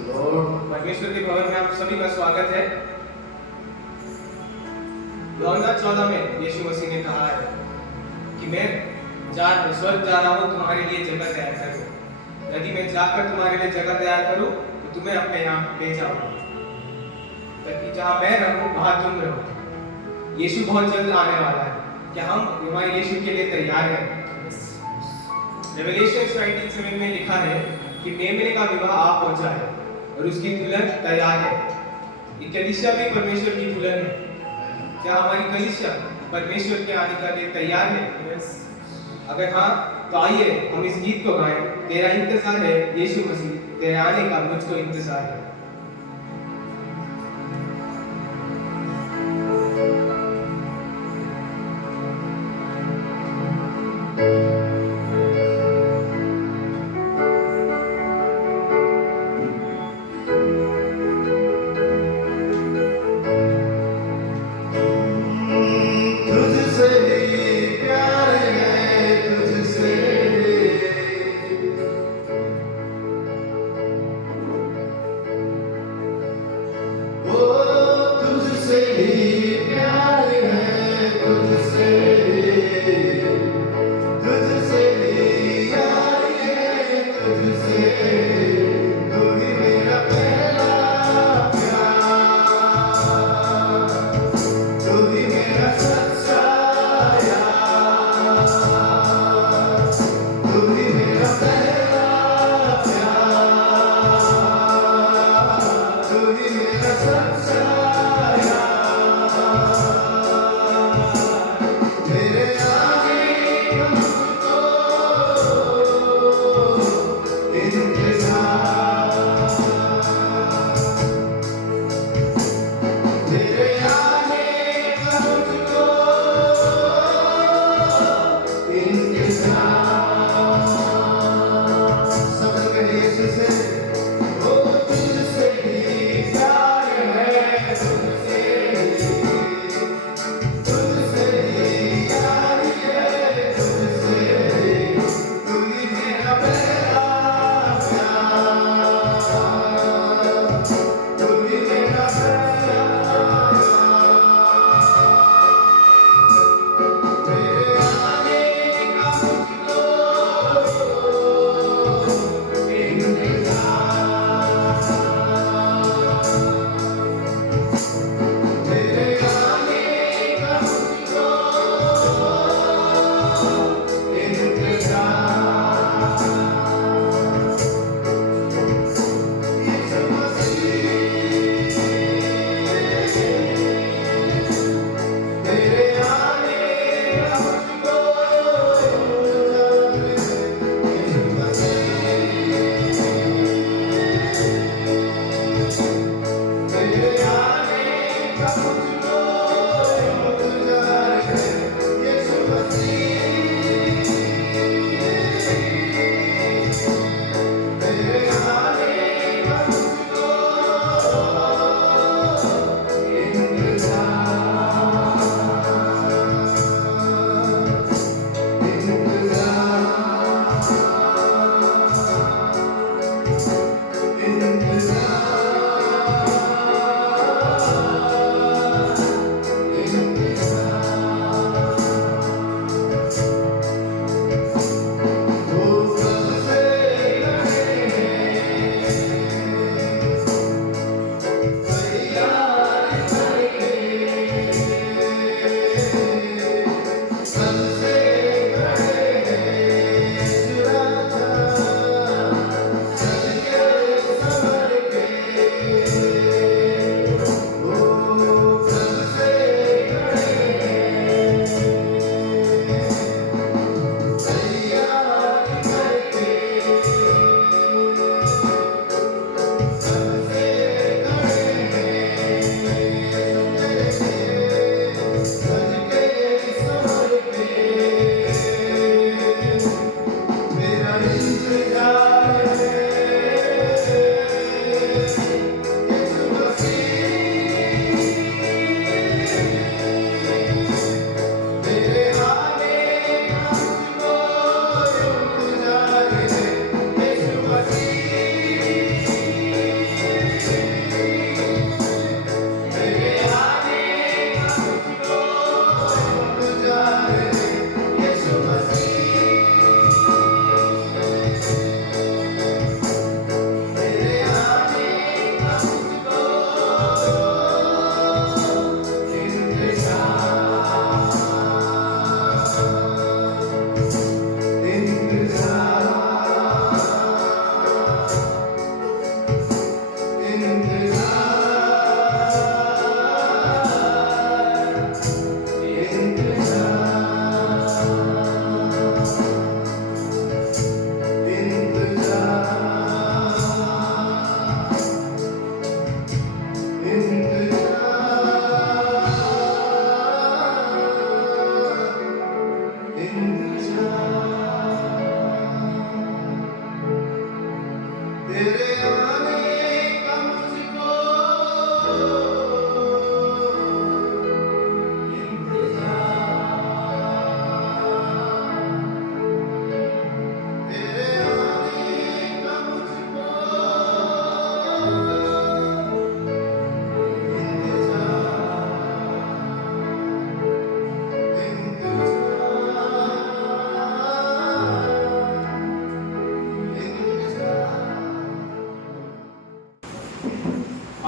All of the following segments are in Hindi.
परमेश्वर के भवन में आप सभी का स्वागत है। 2014 में यीशु मसीह ने कहा है कि मैं स्वर्ग जा रहा हूँ तुम्हारे लिए जगह तैयार करूँ। यदि मैं जाकर तुम्हारे लिए जगह तैयार करूँ तो तुम्हें अपने यहाँ ले जाऊँगा, ताकि जहाँ मैं रहूँ वहाँ तुम रहो। यीशु बहुत जल्द आने वाला है। क्या हम हमारे यीशु के लिए तैयार हैं? रेवलेशन 19:7 में लिखा है कि मेमने का विवाह आ पहुंचा है और उसकी दुल्हन तैयार है। ये कलीसिया भी परमेश्वर की दुल्हन है। क्या हमारी कलीसिया परमेश्वर के आने के लिए तैयार है? अगर हाँ तो आइए हम इस गीत को गाएं। तेरा इंतजार है यीशु मसीह, तेरे आने का मुझको इंतजार है।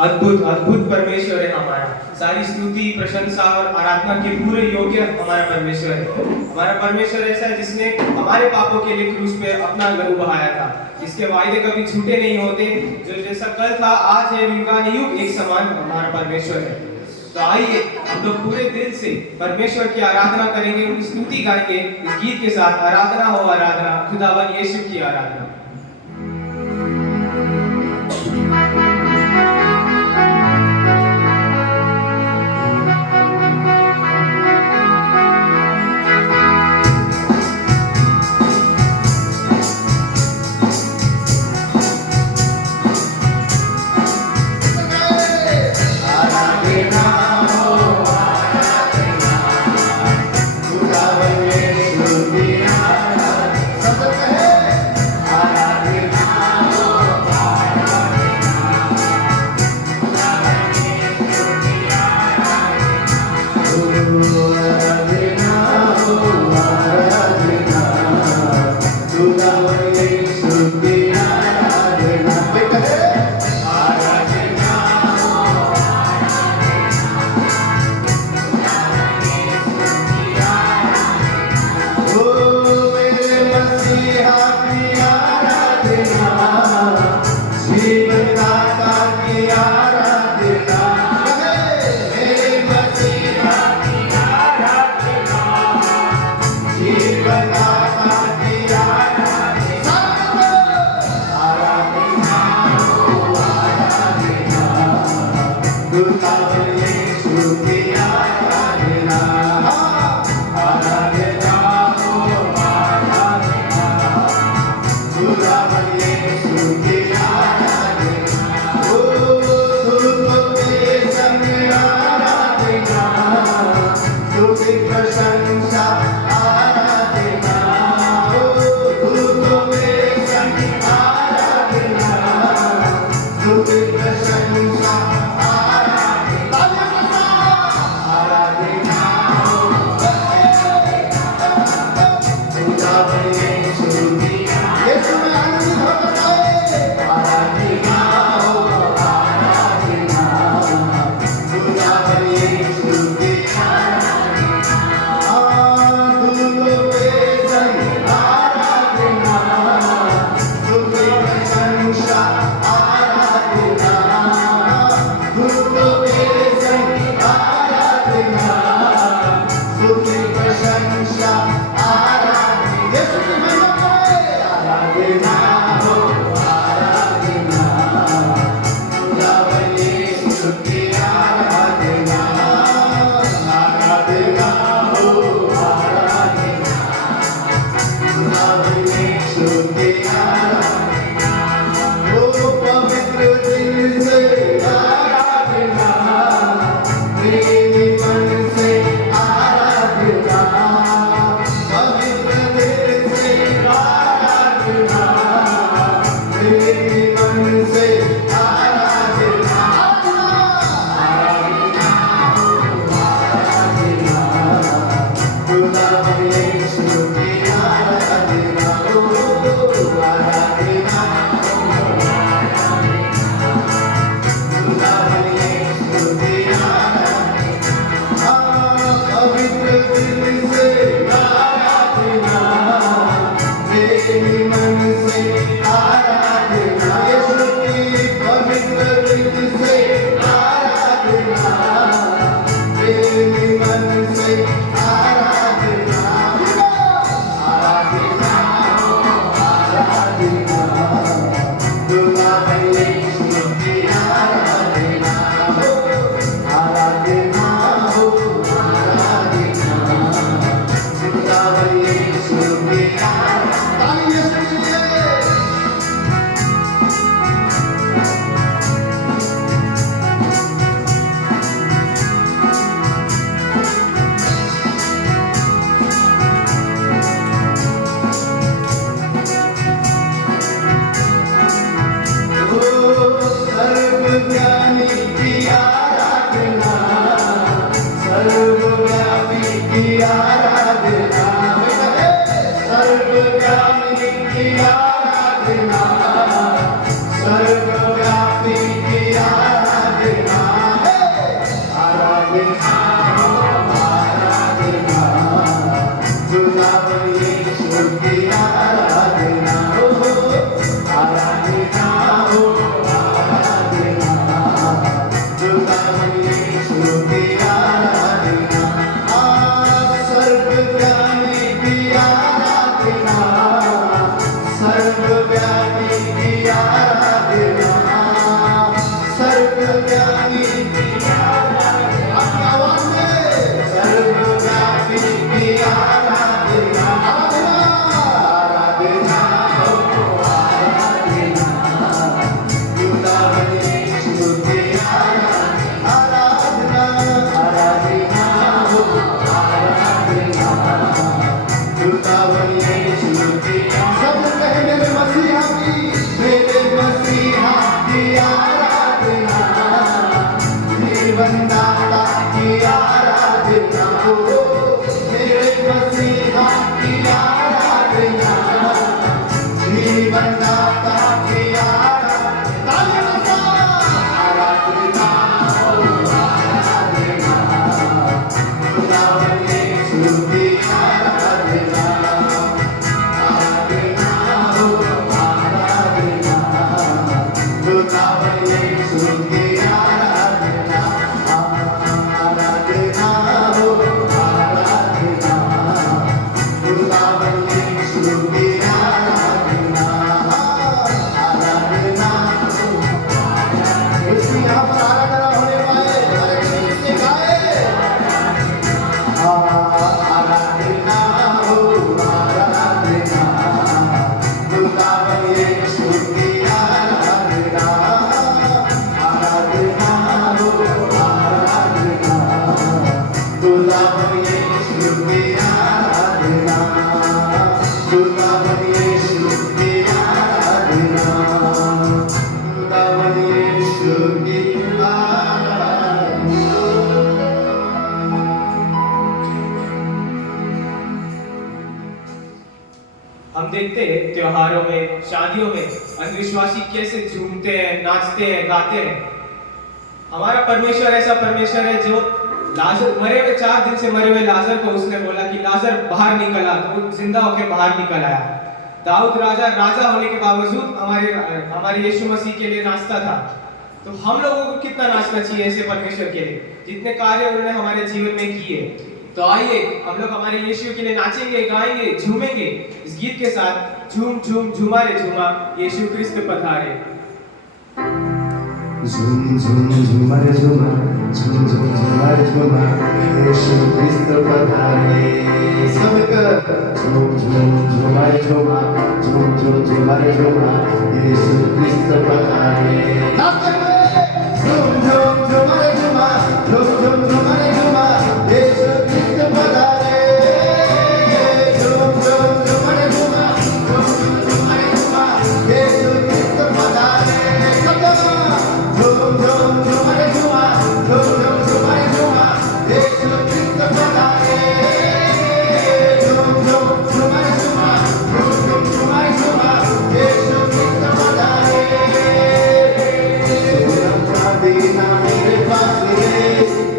अद्भुत अद्भुत परमेश्वर है हमारा। सारी स्तुति प्रशंसा और आराधना के पूरे योग्य हमारा परमेश्वर है। हमारा परमेश्वर ऐसा है जिसने हमारे पापों के लिए क्रूस पे अपना लहू बहाया था, जिसके वायदे कभी झूठे नहीं होते, जो जैसा कल था आज है युगानुयुग एक समान हमारा परमेश्वर है। तो आइए हम लोग पूरे दिल से परमेश्वर की आराधना करेंगे, उनकी स्तुति गाएंगे इस गीत के साथ। आराधना हो आराधना, खुदावन यीशु की आराधना। सर्वव्यापी की आराधना, सर्वव्यापी की आराधना, आराधना हो आराधना, खुदावन यीशु की आराधना हो, आराधना हो आराधना, खुदावन यीशु की आराधना, सर्वज्ञानी की आराधना, सर्वव्यापी की आराधना, सर्वज्ञानी की आराधना, अपनी आवाज में सर्वव्यापी की आराधना, आराधना हो आराधना, खुदावन यीशु की आराधना, आराधना हो आराधना, खुदावन यीशु की सब कहे मेरे मसीहा की आराधना, जीवन दाता की आराधना हो, मेरे मसीहा की आराधना, जीवन दाता की आराधना, आराधना हो आराधना, खुदावन यीशु की आराधना, आराधना हो आराधना, खुदावन यीशु की आराधना, आराधना हो आराधना, खुदावन यीशु की आराधना, आराधना हो इसकी यहाँ पर आराधना होने पाए, इससे गाए आराधना हो आराधना, खुदावन यीशु की आराधना, आराधना हो आराधना, खुदावन यीशु की आराधना, खुदावन यीशु की आराधना, खुदावन यीशु की आराधना। हम देखते हैं त्योहारों में, शादियों में अंधविश्वासी कैसे झूमते हैं, नाचते हैं, गाते हैं। हमारा परमेश्वर ऐसा परमेश्वर है जो लाजर मरे हुए 4 दिन से मरे हुए लाजर को उसने बोला कि लाजर बाहर निकल आ, तो वो जिंदा होकर बाहर निकल आया। दाऊद राजा होने के बावजूद हमारे यीशु मसीह के लिए नाचता था। तो हम लोगों को कितना नाचना चाहिए ऐसे परमेश्वर के लिए, जितने कार्य उन्होंने हमारे जीवन में किए। तो आइए हम लोग हमारे यीशु के लिए नाचेंगे, गाएंगे, झूमेंगे इस गीत के साथ, झूम झूम झूमा रे झूमा यीशु क्रिस्त पधारे। झूम झूम झूमा रे झूमा, झूम झूम झूमा रे झूमा, यीशु क्रिस्त पधारे। सब कर झूम झूम झूमा रे झूमा, झूम झूम झूमा रे झूमा, यीशु क्रिस्त पधारे। झूम झूम झूमा रे झूमा, झूम झूम झूमा रे झूमा, यीशु क्रिस्त पधारे। झूम झूम झूमा रे झूमा, झूम झूम झूमा रे झूमा, यीशु क्रिस्त पधारे। सब झूम झूम झूमा रे झूमा, झूम झूम झूमा रे झूमा, यीशु क्रिस्त पधारे। झूम झूम झूमा रे झूमा, झूम झूम झूमा रे झूमा, यीशु क्रिस्त पधारे। सोना चांदी ना मेरे पास है,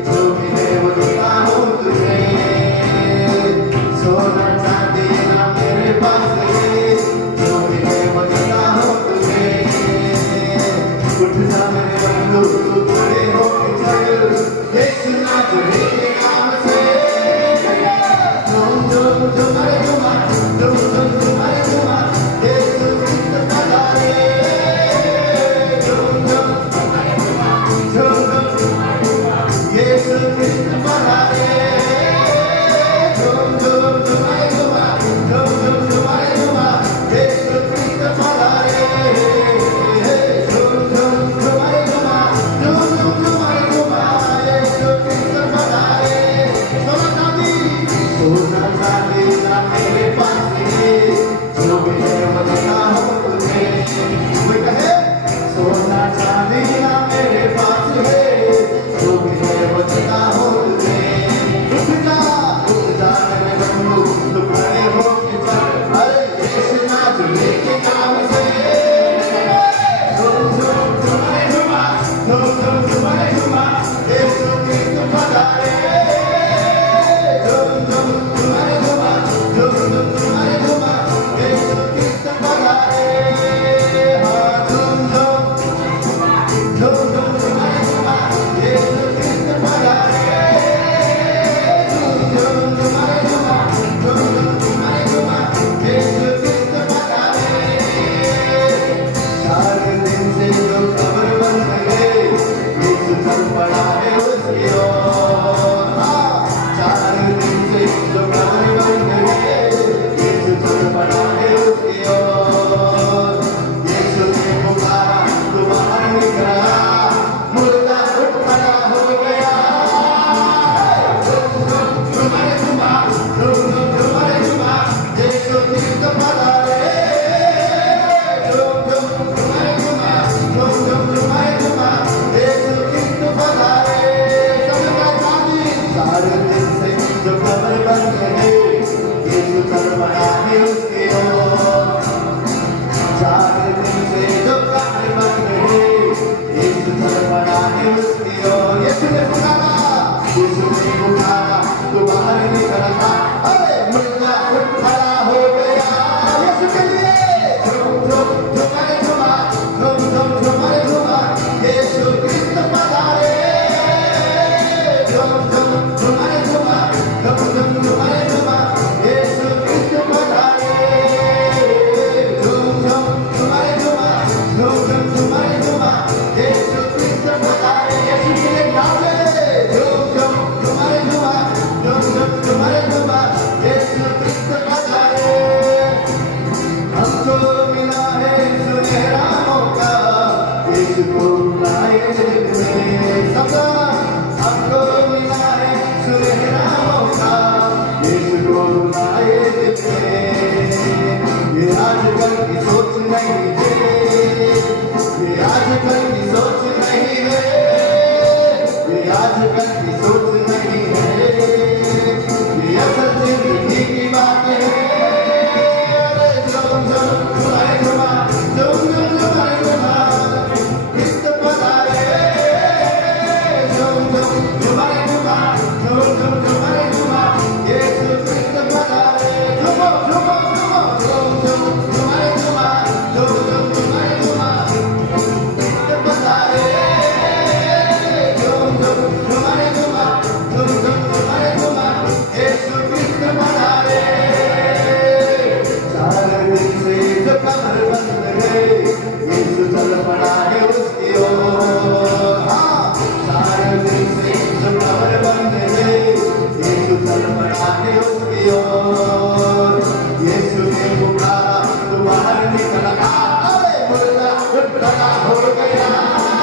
जो भी है वो देता हूँ तुझे। सोना चांदी ना मेरे पास है, जो भी है वो देता हूँ तुझे। उठ जा मेरे बंधु, तू खड़े हो के चल, यीशु नाथ मेरे नाम से। झूम झूम झूम रे झूमा, झूम झूम झूम रे झूमा, यीशु क्रिस्त पधारे। झूम झूम झूम रे झूमा, झूम झूम झूम रे झूमा, यीशु क्रिस्त पधारे। झूम झूम झूम रे झूमा, झूम झूम झूम रे झूमा, यीशु क्रिस्त पधारे। झूम झूम झूम रे झूमा, झूम झूम झूम रे झूमा, यीशु क्रिस्त पधारे। सोना चांदी ना मेरे पास है, जो भी है वो देता हूँ तुझे। कोई कहे सोना चांदी ना मेरे पास है, जो भी है वो देता हूँ तुझे। रुक जा मेरे बंधु, की सोच नहीं है, ये आजकल की सोच नहीं है, ये आजकल की सोच नहीं है, ये असल जिंदगी की बात है। अरे झूम झूम झुमाए झुमा, झूम झूम झुमाए झुमा, कृष्ण पधारे। झूम झूम झुमाए झुमा, झूम झूम झुमाए झुमा, यीशु कृष्ण पधारे। झूमो झूमो झूमो, झूम झूम झुमाए झुमा, झूम झूम झुमाए झुमा, कृष्ण पधारे। झूम झूम झुमाए झुमा, झूम झूम झुमाए झुमा, यीशु कृष्ण पधारे। चार दिन से जो कमर बंद है, यीशु चल पड़ा है उसकी ओर। हाँ, चार दिन से जो कमर बंद है, यीशु चल पड़ा है उसकी ओर। यीशु ने पुकारा तो बाहर निकल आया, अरे मुर्दा उठ खड़ा हो गया।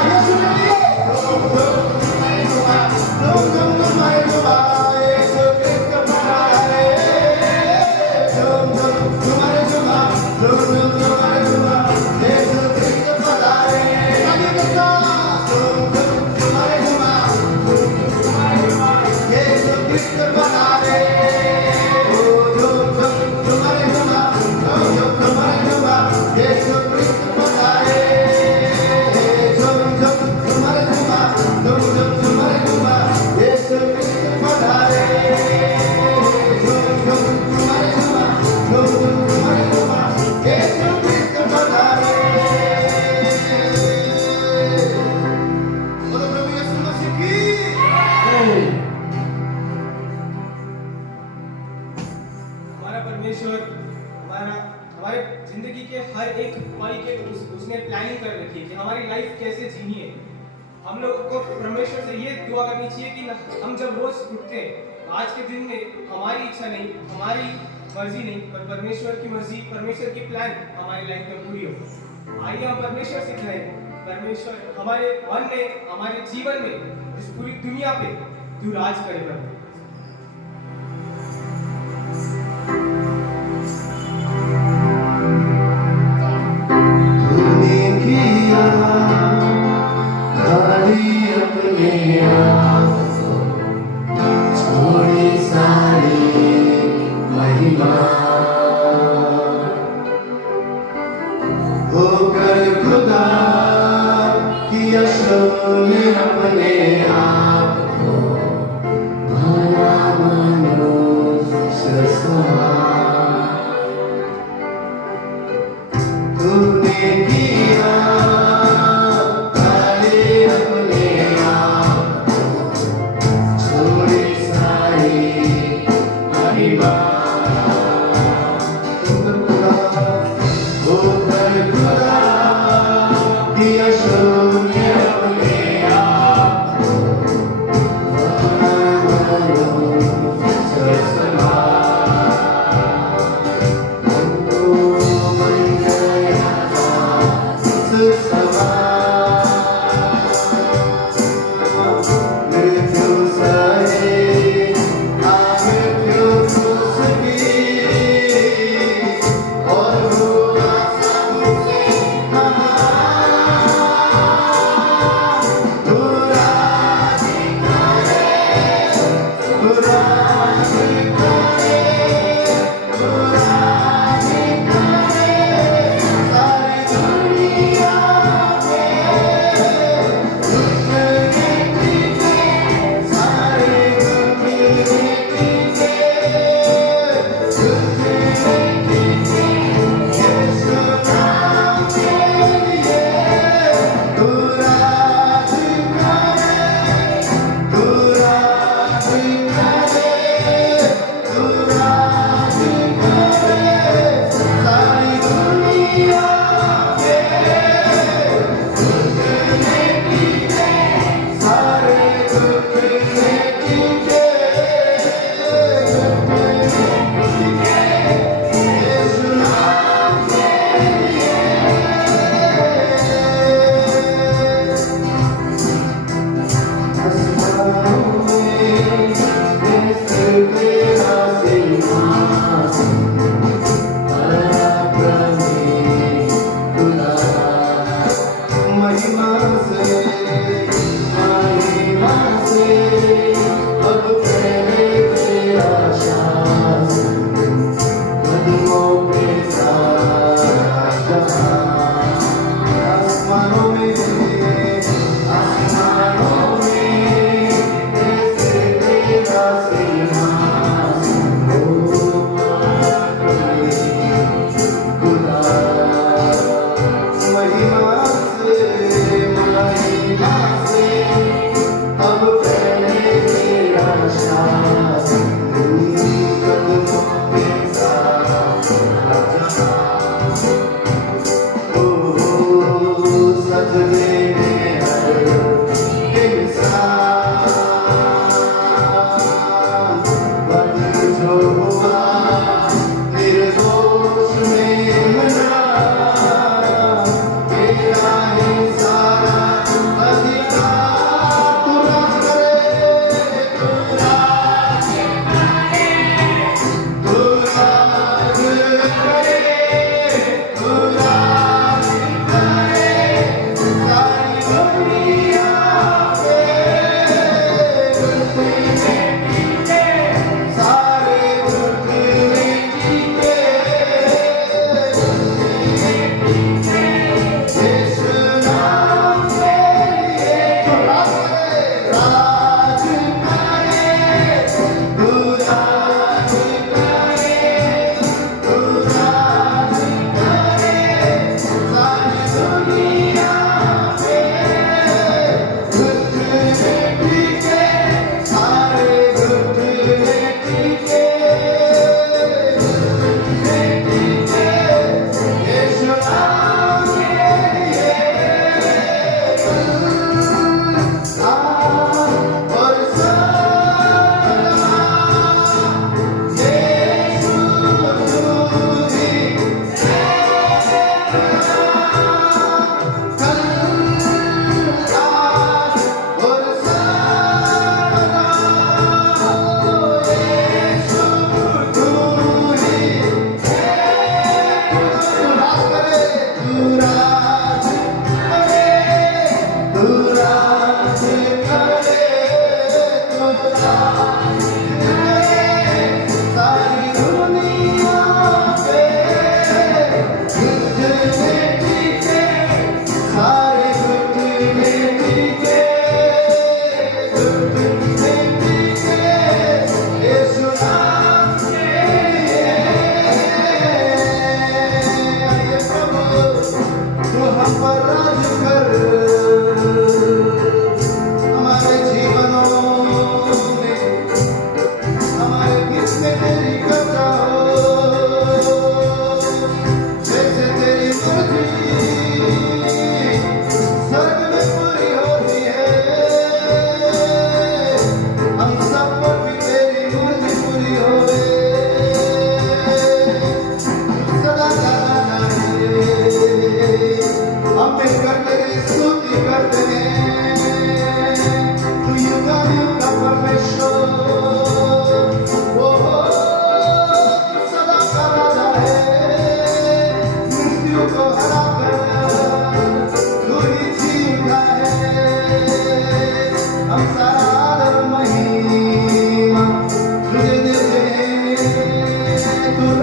यीशु ने झूम झूम झुमाए झुमा, झूम झूम झुमाए झुमा, यीशु कृष्ण पधारे। झूम झूम झुमाए झुमा, झूम झूम झुमाए झुमा, यीशु कृष्ण पधारे। आगे के साथ झूम झूम झुमाए झुमा, झूम झूम झुमाए झुमा, यीशु कृष्ण पधारे। ओ झूम झूम झुमाए झुमा, झूम झूम झुमाए झुमा, यीशु कृष्ण पधारे। झूम झूम झुमाए झुमा, झूम झूम झुमाए झुमा, यीशु कृष्ण पधारे। झूम झूम झुमाए झुमा, झूम झूम झुमाए झुमा, यीशु कृष्ण पधारे। बोलो प्रभु यीशु मसीह की। हमारा परमेश्वर हमारे जिंदगी के हर एक पल के उसने प्लानिंग कर रखी है कि हमारी लाइफ कैसे जीनी है। हम लोगों को परमेश्वर से ये दुआ करनी चाहिए कि हम जब रोज उठते हैं, आज के दिन में हमारी इच्छा नहीं, हमारी मर्जी नहीं, पर परमेश्वर की मर्जी, परमेश्वर की प्लान हमारी लाइफ में पूरी हो। आइए हम परमेश्वर से कहें, परमेश्वर हमारे मन में, हमारे जीवन में, इस पूरी दुनिया पे तू राज करे प्रभु। तूने किया खाली अपने आप, छोड़ी सारी महिमा, होकर खुदा किया शोने अपने आप को, भला मनुष्य समान। तूने किया खाली अपने आप, छोड़ी सारी महिमा,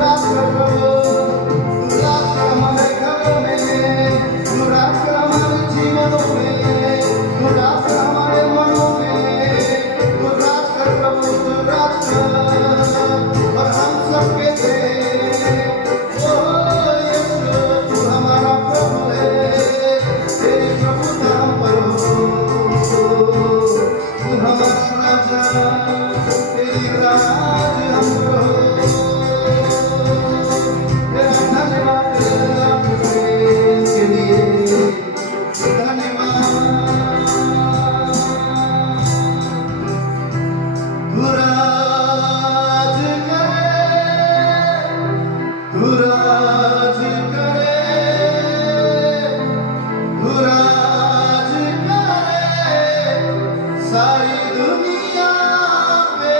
राज कर प्रभु, तू राज कर हमारे घरों में, तू राज कर हमारे जीवनों में, तू राज कर हमारे मनों में, तू राज कर प्रभु, तू राज कर और हम सबके थे। ओ यीशु तू हमारा प्रभु है, तेरी प्रभुता हम पर हो, तू हमारा राजा, तेरी राज हम पर हो। तेरा धन्यवाद तेरा प्रेम के लिए धन्यवाद। तू राज करे, तू राज करे, तू राज करे सारी दुनिया पे,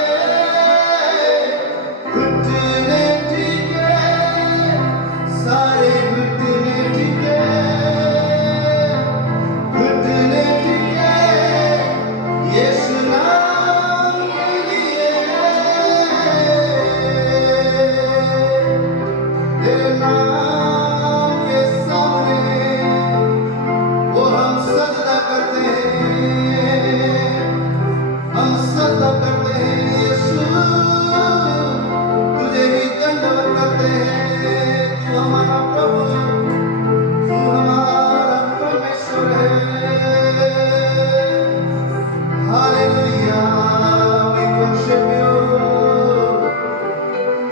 घुटने टिके सारे घुटने टिके, घुटने टिके यीशु नाम के लिए, तेरे नाम के सामने वो हम सजदा करते हैं, हम सजदा करते हैं यीशु, तुझे ही दंडवत करते हैं। तू हमारा प्रभु, तू हमारा परमेश्वर है। Hallelujah, we worship you।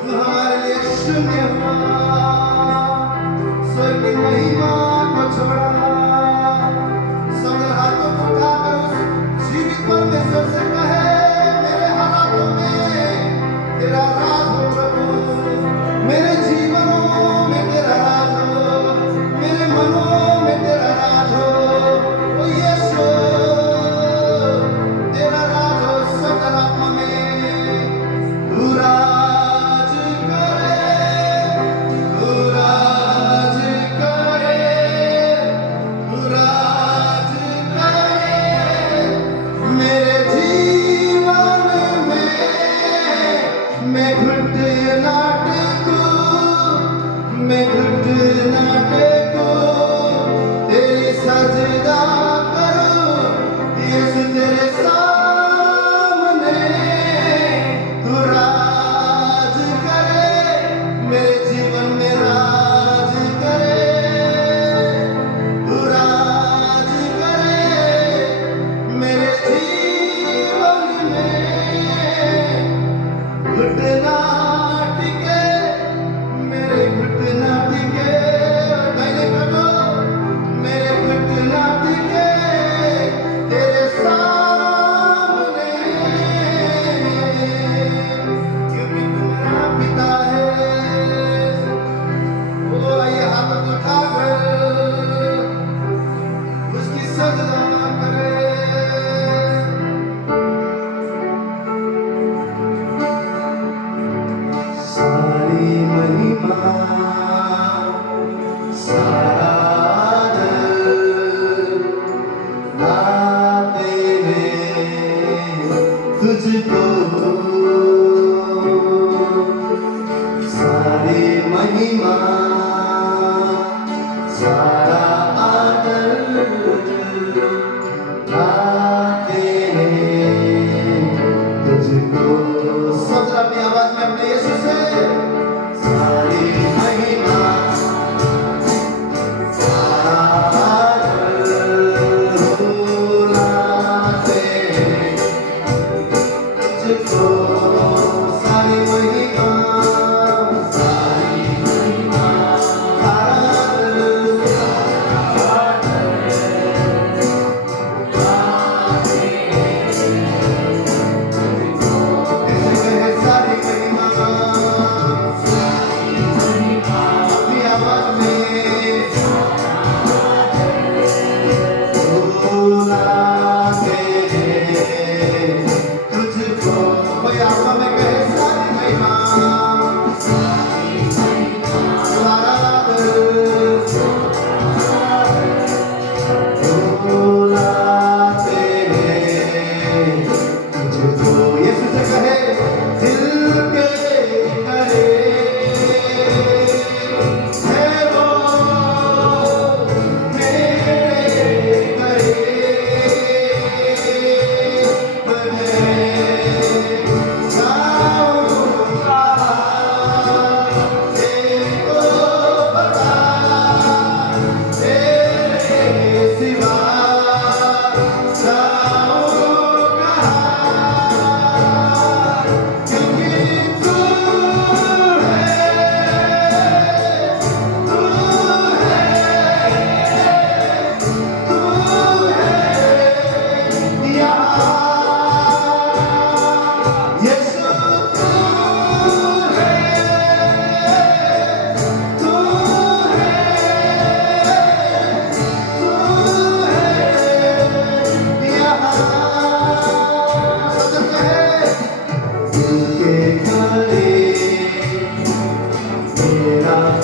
तू हमारे लिए शून्य हुआ, स्वर्ग की महिमा को छोड़ा, सगल हाथों को उठाकर उस जीवित परमेश्वर से कहे, मेरे हालातों में तेरा राज हो प्रभु, मेरे जीवनों में तेरा राज हो, मेरे मनों में तेरा राज हो। ओ यीशु तेरा राज हो सकल आत्मा में, तू राज करे, तू राज करे, तू राज करे मेरे जीवन में। मैं घुटना टेकूं, मैं घुटना टेकूं, तेरी सजदा करूं यीशु तेरे सामने। तू राज करे मेरे जीवन में, राज करे, तू राज करे मेरे जीवन में। घुटना टिके, मेरे घुटना टिके, मैंने कहा मेरे घुटना टिके तेरे सामने, क्योंकि तू मेरा पिता है। ओ आइए हाथ उठाकर उसकी सजदा करें। सारी महिमा सारा आदर गाते हैं तुझको, सारी महिमा सारा आदर गाते हैं तुझको। सब अपनी आवाज में अपने यीशु से, सारी महिमा सारा आदर गाते हैं तुझको, सारी महिमा सारी महिमा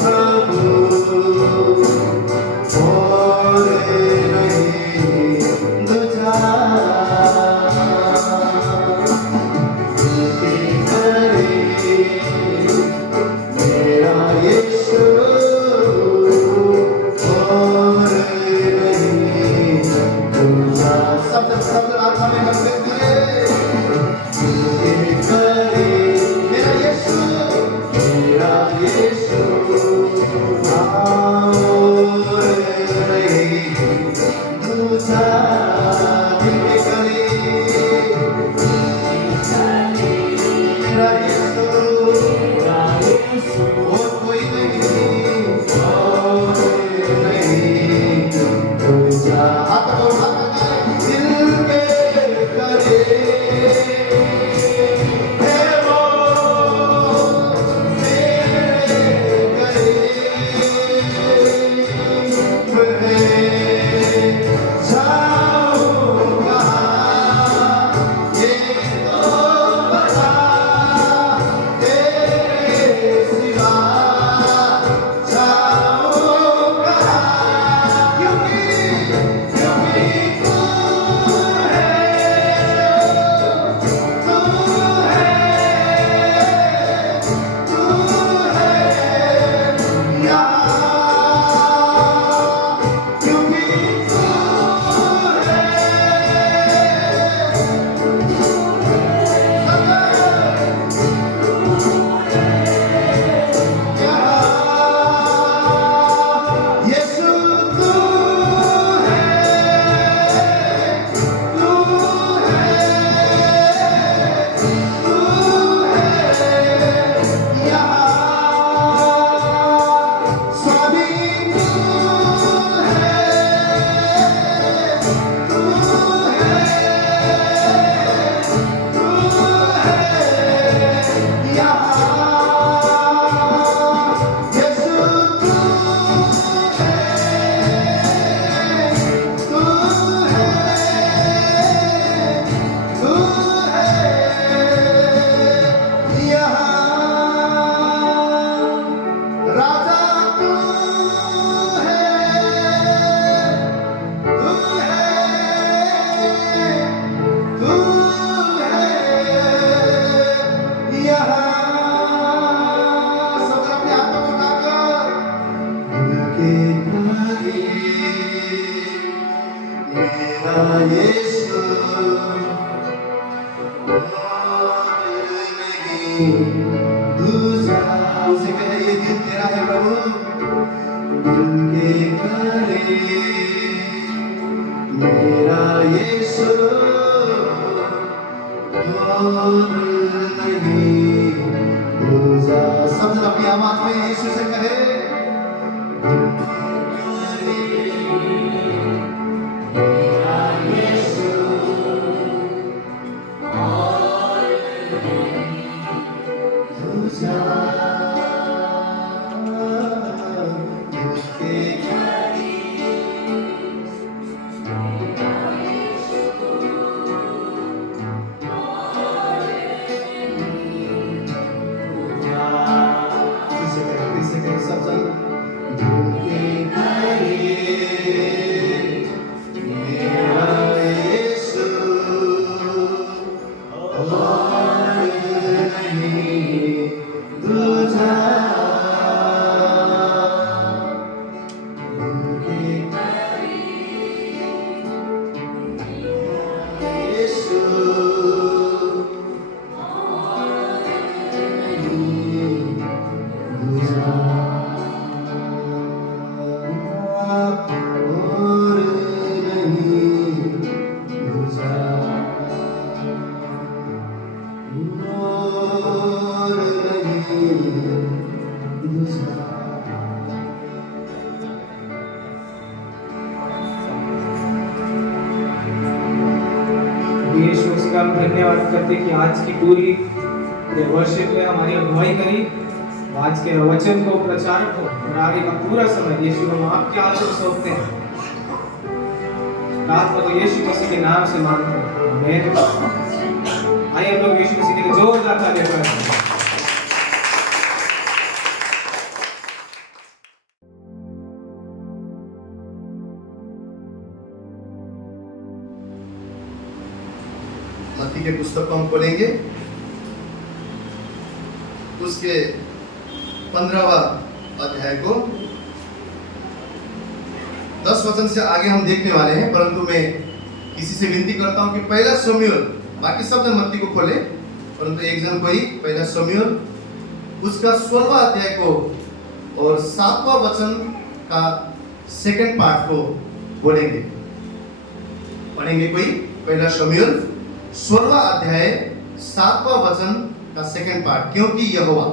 प्रभु और नहीं दूजा मेरा यीशु और नहीं दूजा शब्द शब्द आत्मा में हम कहते हैं मेरा यीशु और नहीं दूजा और कोई नहीं और नहीं दूजा हाथ और हाथ दिल के करे है वो मेरे करीब है जाऊंगा ये तो बता तेरे सिवा जाऊंगा क्योंकि तू है यीशु दूसरा उसे कहे ये दिल तेरा है प्रभु दिल के करीब मेरा यीशु और नहीं दूसरा सब जन अपनी आवाज में यीशु से कहे यीशु उसका हम धन्यवाद करते हैं कि आज की पूरी वर्शिप में हमारी अगुवाई करी, आज के वचन को प्रचारक हो और आगे का पूरा समय यीशु हम आपके हाथों में सौंपते हैं। रात को तो यीशु मसीह के नाम से मांगते हैं, आमेन। आइए हम लोग यीशु मसीह के लिए जोरदार तालियां बजाएं। मत्ती के पुस्तक को हम खोलेंगे, उसके 15वां अध्याय को 10 वचन से आगे हम देखने वाले हैं, परंतु मैं किसी से विनती करता हूं कि पहला शमूएल, बाकी सब जन मत्ती को खोले, परंतु एक जन कोई पहला शमूएल उसका 16वां अध्याय को और 7वां वचन का सेकंड पार्ट को बोलेंगे, पढ़ेंगे। कोई पहला शमूएल 16वां अध्याय 7वां वचन का सेकंड पार्ट। क्योंकि यहोवा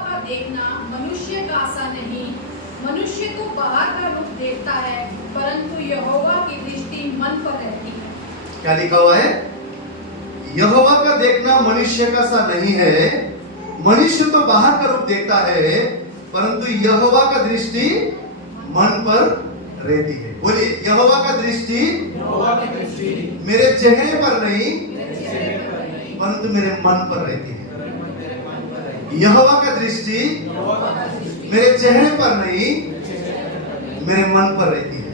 का देखना मनुष्य का सा नहीं, मनुष्य तो बाहर का रूप देखता है, परंतु यहोवा की दृष्टि मन पर रहती है। क्या लिखा हुआ है? यहोवा का देखना मनुष्य का सा नहीं है, मनुष्य तो बाहर का रूप देखता है, परंतु यहोवा का दृष्टि मन पर रहती है। बोलिए, यहोवा का दृष्टि मेरे चेहरे पर नहीं, परंतु मेरे मन पर रहती है। यहोवा का दृष्टि मेरे चेहरे पर नहीं, मेरे मन पर रहती है।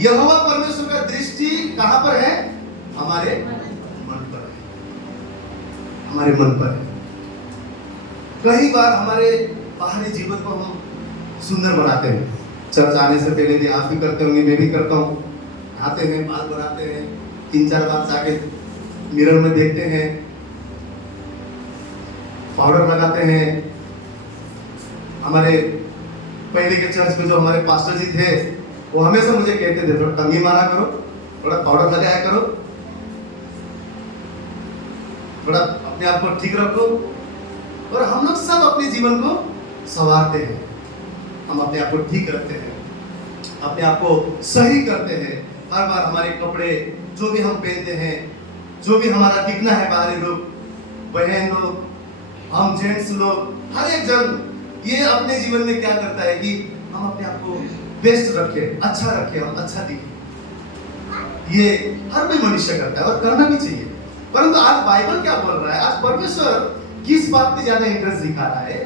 यहोवा परमेश्वर का दृष्टि कहां पर है? हमारे मन पर है, हमारे मन पर है। कई बार हमारे बाहरी जीवन को हम सुंदर बनाते हैं। चर्च आने से पहले भी आप भी करते होंगे, मैं भी करता हूँ। आते हैं, बाल बनाते हैं, 3-4 बार जाके मिरर में देखते हैं, पाउडर लगाते हैं। हमारे पहले के चर्च में जो हमारे पास्टर जी थे, वो हमेशा मुझे कहते थे, थोड़ा कंघी मारा करो, थोड़ा पाउडर लगाया करो, थोड़ा अपने आप को ठीक रखो। और हम लोग सब अपने जीवन को संवारते हैं, हम अपने आप को ठीक रखते हैं, अपने आप को सही करते हैं। हर बार हमारे कपड़े जो भी हम पहनते हैं, जो भी हमारा दिखना है बाहरी रूप, बहन लोग, हम जेंट्स लोग, हर एक जन ये अपने जीवन में क्या करता है कि हम अपने आप को बेस्ट रखें, अच्छा रखें, हम अच्छा दिखें। ये हर कोई मनुष्य करता है और करना भी चाहिए। परंतु आज बाइबल क्या बोल रहा है? आज परमेश्वर किस बात पे ज्यादा इंटरेस्ट दिखा रहा है?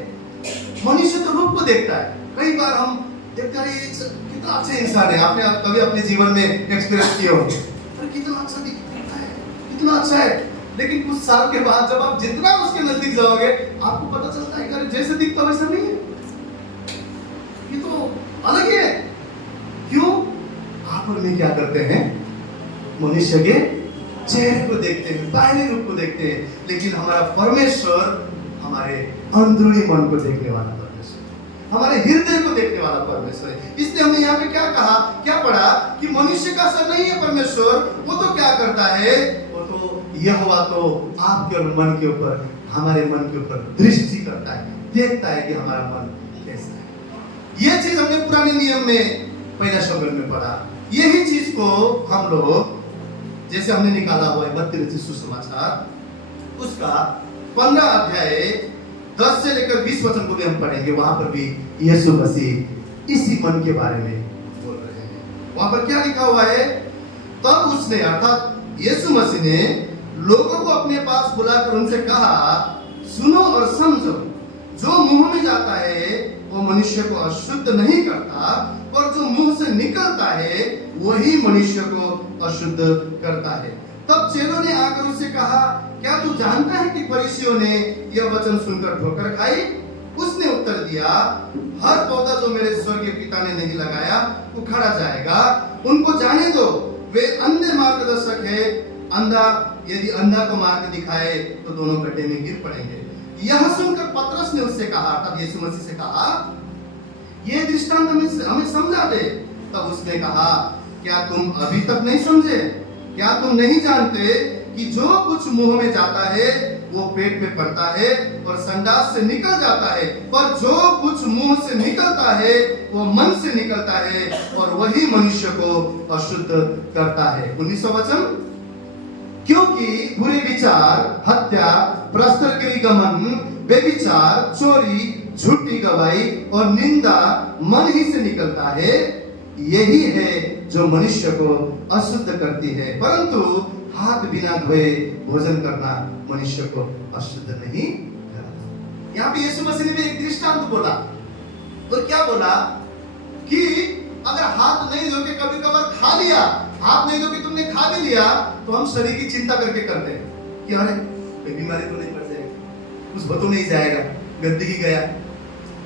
मनुष्य तो रूप को देखता है। कई बार हम देखते हैं ये कितना अच्छा इंसान है। आपने कभी अपने जीवन में एक्सपीरियंस किया होगा, अरे कितना अच्छा दिखता है, कितना अच्छा है। लेकिन कुछ साल के बाद जब आप जितना उसके नजदीक जाओगे, आपको पता चलता है कि जैसे दिखता वैसा नहीं है, ये तो अलग ही है। क्यों? आप और मैं क्या करते हैं? मनुष्य के चेहरे को देखते हैं, बाहरी रूप को देखते हैं, लेकिन हमारा परमेश्वर हमारे अंदरूनी मन को देखने वाला परमेश्वर, हमारे हृदय को देखने वाला परमेश्वर है। इसलिए हमने यहाँ पे क्या कहा, क्या पढ़ा कि मनुष्य का असर नहीं है परमेश्वर। वो तो क्या करता है? वो तो यहोवा तो आपके और मन के ऊपर, हमारे मन के ऊपर दृष्टि करता है, देखता है कि हमारा मन कैसा है। ये चीज हमने पुराने नियम में पहला शब्द में पढ़ा। यही चीज को हम लोग जैसे हमने निकाला हुआ है मत्ती रचित सुसमाचार, उसका 15 अध्याय 10 से लेकर 20 वचन को भी हम पढ़ेंगे। वहां पर भी यीशु मसीह इसी मन के बारे में बोल रहे हैं। वहां पर क्या लिखा हुआ है? तब उसने, अर्थात यीशु मसीह ने लोगों को अपने पास बुलाकर उनसे कहा, सुनो और समझो, जो मुंह में जाता है वो मनुष्य को अशुद्ध नहीं करता, पर जो मुंह से निकलता है वही मनुष्य को अशुद्ध करता है। तब चेलों ने आकर उससे कहा, क्या तू जानता है कि फरीसियों ने यह वचन सुनकर ठोकर खाई? उसने उत्तर दिया, हर पौधा जो मेरे स्वर्गीय पिता ने नहीं लगाया वो खड़ा जाएगा, उनको जाने दो, वे अंधे मार्गदर्शक है। अंधा यदि अंधा को मार्ग दिखाए तो दोनों गड्ढे में गिर पड़ेंगे। यह सुनकर पतरस ने उससे कहा, तब यीशु मसीह से कहा, ये दृष्टांत हमें समझा दे। तब उसने कहा, क्या तुम अभी तक नहीं समझे? क्या तुम नहीं जानते कि जो कुछ मुंह में जाता है वो पेट में पड़ता है और संडास से निकल जाता है, पर जो कुछ मुंह से निकलता है वो मन से निकलता है और वही मनुष्य को अशुद्ध करता है। 19वां वचन, क्योंकि बुरे विचार, हत्या, परस्पर गमन, व्यभिचार, चोरी, झूठी गवाही और निंदा मन ही से निकलता है, यही है जो मनुष्य को अशुद्ध करती है। परंतु हाथ बिना धोए भोजन करना मनुष्य को अशुद्ध नहीं करता। यहाँ पे यीशु मसीह ने भी एक दृष्टांत बोला, और क्या बोला कि अगर हाथ नहीं धो के कभी कभार खा लिया, आप नहीं दोगे, तुमने खा भी लिया, तो हम शरीर की चिंता करके करते हैं कि अरे कोई बीमारी तो नहीं पड़ जाएगी, कुछ हो तो नहीं जाएगा, गंदगी गया।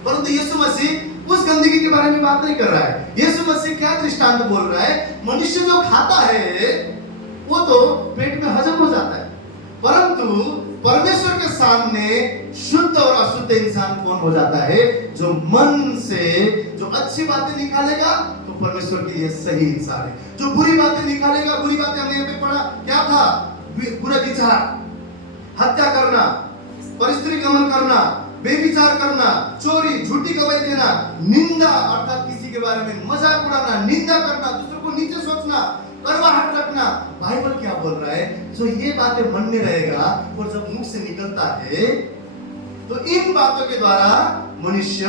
परंतु यीशु मसीह उस गंदगी के बारे में बात नहीं कर रहा है। यीशु मसीह क्या दृष्टांत बोल रहा है? मनुष्य जो खाता है वो तो पेट में हजम हो जाता है, परंतु परमेश्वर के सामने शुद्ध और अशुद्ध इंसान कौन हो जाता है? जो मन से जो अच्छी बातें निकालेगा तो परमेश्वर के लिए सही इंसान है। जो बुरी बातें निकालेगा, बुरी बातें हमने यहाँ पे पढ़ा क्या था? बुरा विचार, हत्या करना, परस्त्री गमन करना, बेविचार करना, चोरी, झूठी गवाही देना, निंदा अर्थात किसी के बारे में मजाक उड़ाना, निंदा करना, दूसरों को नीचे सोचना, करवाहट रखना। बाइबल क्या बोल रहा है? जो ये बातें मन में रहेगा और जब मुख से निकलता है तो इन बातों के द्वारा मनुष्य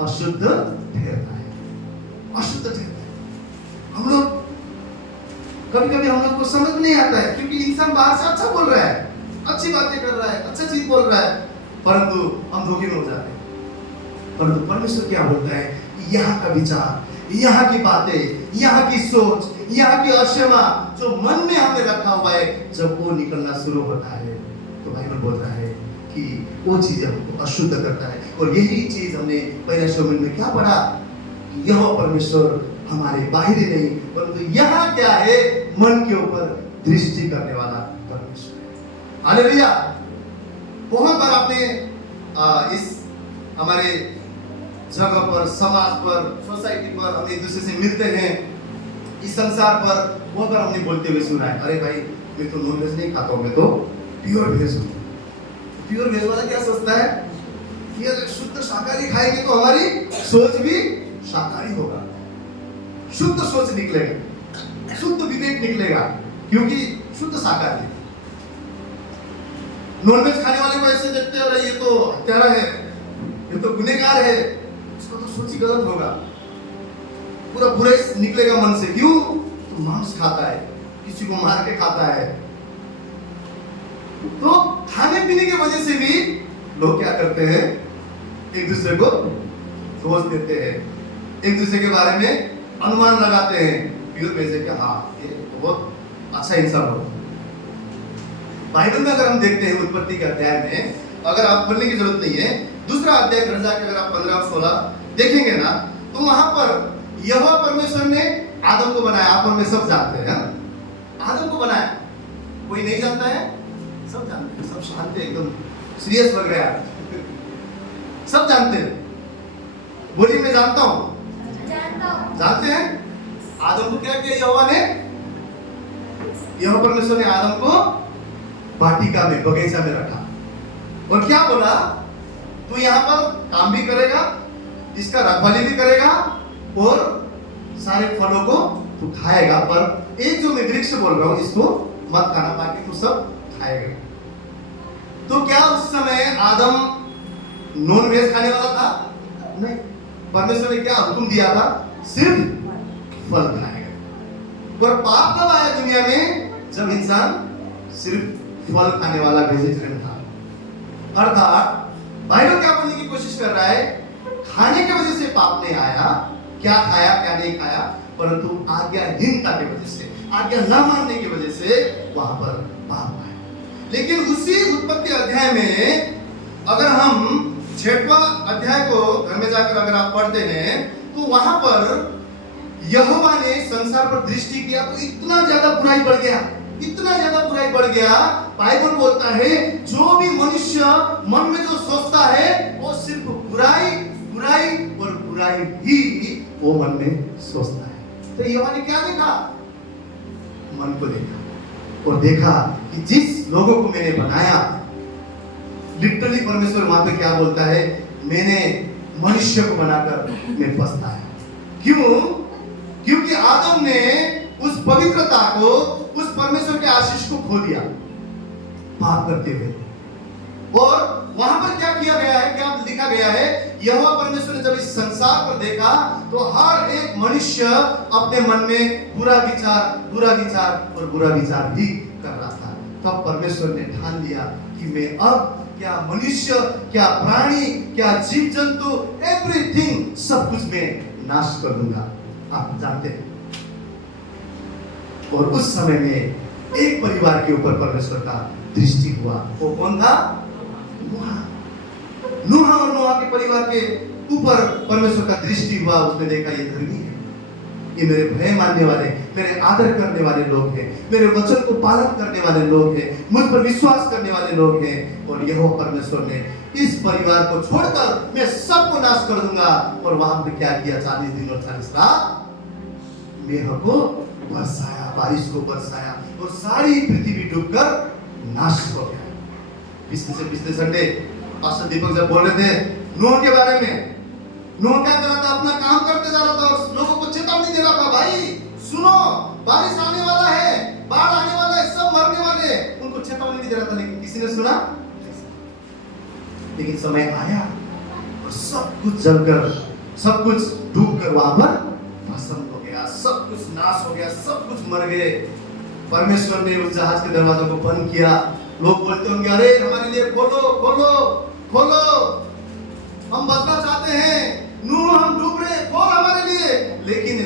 अशुद्ध ठहरता है, अशुद्ध ठहरता है। हम लोग कभी-कभी हम लोग को समझ नहीं आता है, क्योंकि इंसान बाहर से अच्छा बोल रहा है, अच्छी बातें कर रहा है, अच्छा चीज बोल रहा है, परंतु हम धोखे में हो जाते हैं। परंतु परमेश्वर क्या बोलता है? यहाँ का विचार, यहाँ की बातें, यहाँ की सोच, यहाँ की अक्षमा जो मन में हमने रखा हुआ है, जब वो निकलना शुरू होता है तो बाइबल बोलता है कि वो चीजें हमको अशुद्ध करता है। और यही चीज हमने पहले शब्द में क्या पढ़ा? यह परमेश्वर हमारे बाहरी नहीं, परंतु यहाँ क्या है? मन के ऊपर दृष्टि करने वाला परमेश्वर है। हालेलुया। बहुत बार आपने इस हमारे जगह पर, समाज पर, सोसाइटी पर हम एक दूसरे से मिलते हैं, इस संसार पर बहुत बार हमने बोलते हुए सुना है, अरे भाई मैं तो नॉन वेज नहीं खाता हूँ, मैं तो प्योर वेज हूँ। प्योर वेज वाला क्या सोचता है कि अगर शुद्ध शाकाहारी खाएंगे तो हमारी सोच भी शाकाहारी होगा, शुद्ध सोच निकलेगा, शुद्ध विवेक निकलेगा, क्योंकि शुद्ध शाकाहारी। नॉनवेज खाने वाले को ऐसे देखते हैं, अरे ये तो हत्यारा है, ये तो गुनहगार है, इसका तो सोच ही गलत होगा, पूरा बुरा निकलेगा मन से। क्यों? तो मांस खाता है, किसी को मार के खाता है। तो खाने पीने की वजह से भी लोग क्या करते हैं? एक दूसरे को दोष देते हैं, एक दूसरे के बारे में अनुमान लगाते हैं, प्योर वेज है कि हाँ ये बहुत अच्छा इंसान हो। बाइबल में अगर हम देखते हैं उत्पत्ति के अध्याय में, अगर आप पढ़ने की जरूरत नहीं है, दूसरा अध्याय घर जाके अगर आप 15 और 16 देखेंगे ना, तो वहां पर यहोवा परमेश्वर ने आदम को बनाया। आप और मैं सब जानते हैं, आदम को बनाया। कोई नहीं जानता है? सब जानते हैं, सब शांत है, एकदम सीरियस लग रहा है, सब जानते हैं। बोलिए मैं जानता हूं, जानते हैं। आदम को क्या किया यहोवा ने? यहोवा परमेश्वर ने आदम को वाटिका में, बगीचा में रखा और क्या बोला? तू यहाँ पर काम भी करेगा, इसका रखवाली भी करेगा और सारे फलों को तू खाएगा, पर एक जो मैं वृक्ष बोल रहा हूं इसको मत खाना, बाकी तू सब खाएगा। तो क्या उस समय आदम नॉन वेज खाने वाला था? नहीं। परमेश्वर ने क्या हुक्म दिया था? सिर्फ फल खाएगा। पर पाप कब आया दुनिया में? जब इंसान सिर्फ फल खाने वाला वेजिटेरियन था। अर्थात बाइबल क्या बोलने की कोशिश कर रहा है? खाने की वजह से पाप नहीं आया, क्या खाया क्या नहीं खाया, परंतु आज्ञाहीनता की वजह से, आज्ञा न मानने की वजह से वहां पर पाप आया। लेकिन उसी उत्पत्ति अध्याय में अगर हम 6वां अध्याय को घर में जाकर अगर आप पढ़ते हैं, तो वहां पर यहोवा ने संसार पर दृष्टि किया तो इतना ज्यादा बुराई बढ़ गया, इतना ज्यादा बुराई बढ़ गया। बाइबल बोलता है जो भी मनुष्य मन में जो सोचता है वो सिर्फ बुराई, बुराई और बुराई ही वो मन में सोचता है। तो यहोवा ने क्या देखा? मन को देखा और देखा कि जिस लोगों को मैंने बनाया, लिटरली परमेश्वर वहां पे क्या बोलता है? मैंने मनुष्य को बनाकर मैं पछताया। क्यों? क्योंकि आदम ने उस पवित्रता को, उस परमेश्वर के आशीष को खो दिया पाप करते हुए। और वहां पर क्या किया गया है, क्या लिखा गया है? यहोवा परमेश्वर ने जब इस संसार पर देखा तो हर एक मनुष्य अपने मन में बुरा विचार और बुरा विचार ही कर रहा था। तब परमेश्वर ने ठान लिया कि मैं अब क्या मनुष्य, क्या प्राणी, क्या जीव जंतु, एवरीथिंग, सब कुछ मैं नाश कर दूंगा। आप जानते हैं और उस समय में एक परिवार के ऊपर परमेश्वर का दृष्टि हुआ। वो कौन था? नूह और नूह के परिवार के ऊपर परमेश्वर का दृष्टि हुआ। उसने देखा ये धर्मी है, ये मेरे भय मानने वाले, मेरे आदर करने वाले लोग हैं, मेरे वचन को पालन करने वाले लोग हैं, मुझ पर विश्वास करने वाले लोग हैं। और यहोवा परमेश्वर ने इस परिवार को छोड़कर मैं सबको नाश कर दूंगा। और वहां पे क्या किया? 40 दिन और 40 रात मेघ को बरसाया, बारिश को बरसाया और सारी पृथ्वी डूबकर नाश हो गया। पिछले संडे पास्टर दीपक जब बोल रहे थे नूह के बारे में, नूह क्या कर रहा था? अपना काम करते जा रहा था और लोगों को चेतावनी दे रहा था, भाई सुनो, बारिश आने वाला है, बाढ़ आने वाला है, सब मरने वाले। उनको चेतावनी नहीं दे रहा था, लेकिन किसी ने सुना? लेकिन समय आया और सब कुछ जलकर, सब कुछ डूबकर वहां पर भस्म हो गया, सब कुछ नाश हो गया, सब कुछ मर गए। परमेश्वर ने उस जहाज के दरवाजों को बंद किया। लोग बोलते होंगे, अरे हमारे लिए खोलो खोलो खोलो, हम बचना चाहते हैं, नूह हम डूब रहे, खोल हमारे लिए। लेकिन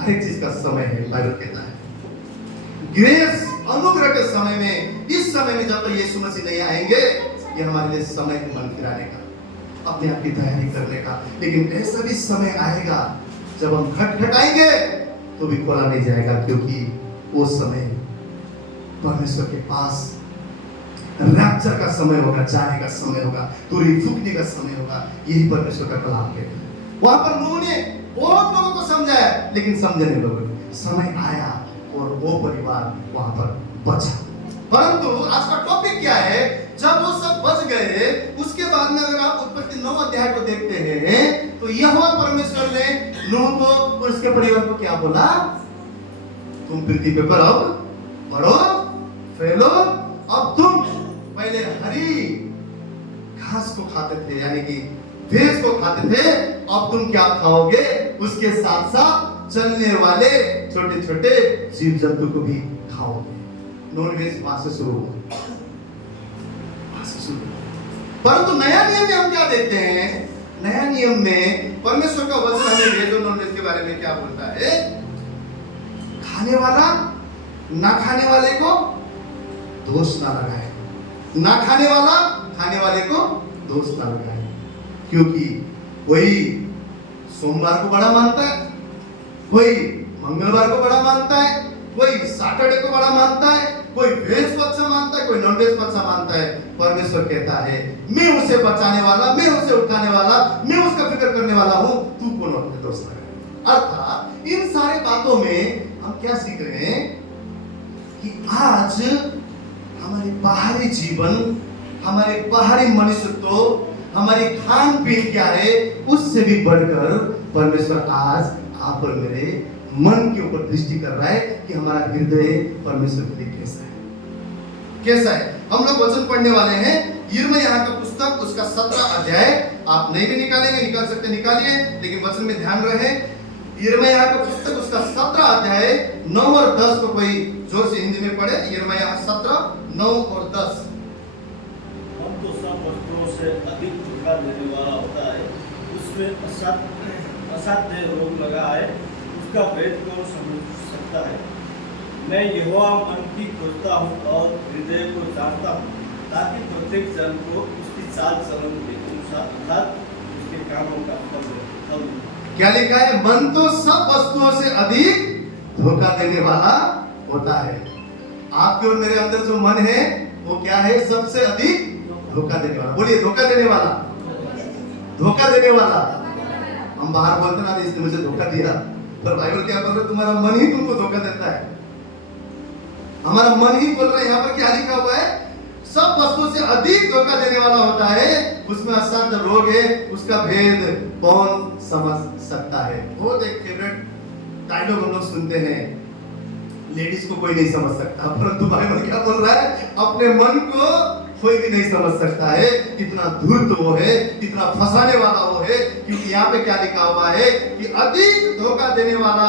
हर एक चीज का समय है। बाइबल कहता है ग्रेस, अनुग्रह के समय में, इस समय में जब तक यीशु मसीह नहीं आएंगे, ये हमारे लिए समय है मन फिराने का, अपने आप की तैयारी करने का। लेकिन ऐसा भी समय आएगा जब हम खटखटाएंगे तो भी खोला नहीं जाएगा, क्योंकि वो समय परमेश्वर के पास रैप्चर का समय होगा, जाने का समय होगा, तुरही फूकने का समय होगा। यही परमेश्वर का कलाम कहता है। वहां पर नूह ने बहुत लोगों को समझाया, लेकिन समझे नहीं लोगों ने। समय आया और वो परिवार वहां पर बचा। परंतु आज का टॉपिक क्या है? जब वो सब बच गए, उसके बाद में अगर आप उत्पत्ति 9 अध्याय को देखते हैं तो यहोवा परमेश्वर ने नूह को और उसके परिवार को क्या बोला? तुम पृथ्वी पर अब बढ़ो, फैलो। अब तुम पहले हरी घास को खाते थे, यानी कि भैंस को खाते थे, अब तुम क्या खाओगे? उसके साथ साथ चलने वाले छोटे छोटे जीव जंतु को भी खाओगे। नॉन वेज वहां से शुरू हुआ। परंतु नया नियम में हम क्या देखते हैं? नया नियम में परमेश्वर का वचन हमें वेज और नॉन वेज के बारे में क्या बोलता है? खाने वाला ना खाने वाले को दोष ना लगाए, ना खाने वाला खाने वाले को दोष ना लगाए। क्योंकि कोई सोमवार को बड़ा मानता है, कोई मंगलवार को बड़ा मानता है, कोई सैटरडे को बड़ा मानता है, कोई वेज को अच्छा मानता है, कोई नॉन वेज को अच्छा मानता है। परमेश्वर कहता है मैं उसे बचाने वाला, मैं उसे उठाने वाला, मैं उसका फिक्र करने वाला हूं, तू कौन अपने दोस्त लगा। अर्थात इन सारे बातों में हम क्या सीख रहे हैं कि आज हमारे बाहरी जीवन, हमारे बाहरी मनुष्यत्व, हमारी खान पीन क्या है, उससे भी बढ़कर परमेश्वर आज आप और मेरे मन के ऊपर दृष्टि कर रहा है कि हमारा हृदय परमेश्वर के लिए कैसा है, कैसा है। हम लोग वचन पढ़ने वाले हैं यिर्मयाह का पुस्तक, उसका 17 अध्याय। आप नहीं भी निकालेंगे, निकाल सकते निकालिए, लेकिन वचन में ध्यान रहे। यिर्मयाह का पुस्तक उसका 17 अध्याय 9 और 10 को कोई जोर से हिंदी में पढ़े। यिर्मयाह 17 9 और 10। हम तो सब वस्तुओं से अधिक धोखा देने वाला होता है, उसमें असाध्य रोग लगा है, उसका भेद कौन समझ सकता है। मैं यहोवा मन की खोजता हूँ और हृदय को जानता हूँ, ताकि प्रत्येक जन को उसकी चाल चलन के अनुसार अर्थात उसके कामों का फल। क्या लिखा है? मन तो सब वस्तुओं से अधिक धोखा देने वाला होता है। आपके और मेरे अंदर जो मन है वो क्या है? सबसे अधिक धोखा देने वाला। बोलिए धोखा देने वाला, धोखा देने वाला। हम बाहर बोलते ना इसने मुझे धोखा दिया, पर बाइबल क्या बोल रहा है? तुम्हारा मन ही तुमको धोखा देता है। हमारा मन ही बोल रहा है। यहाँ पर क्या लिखा हुआ है? सब वस्तुओं से अधिक धोखा देने वाला होता है, उसमें असाध्य रोग है, उसका भेद कौन समझ सकता है। बहुत एक फेवरेट डायलॉग हम लोग सुनते हैं, लेडीज को कोई नहीं समझ सकता, परंतु बाइबल क्या बोल रहा है? अपने मन को कोई भी नहीं समझ सकता है। इतना धूर्त वो है, इतना फंसाने वाला वो है, क्योंकि यहाँ पे क्या लिखा हुआ है कि अधिक धोखा देने वाला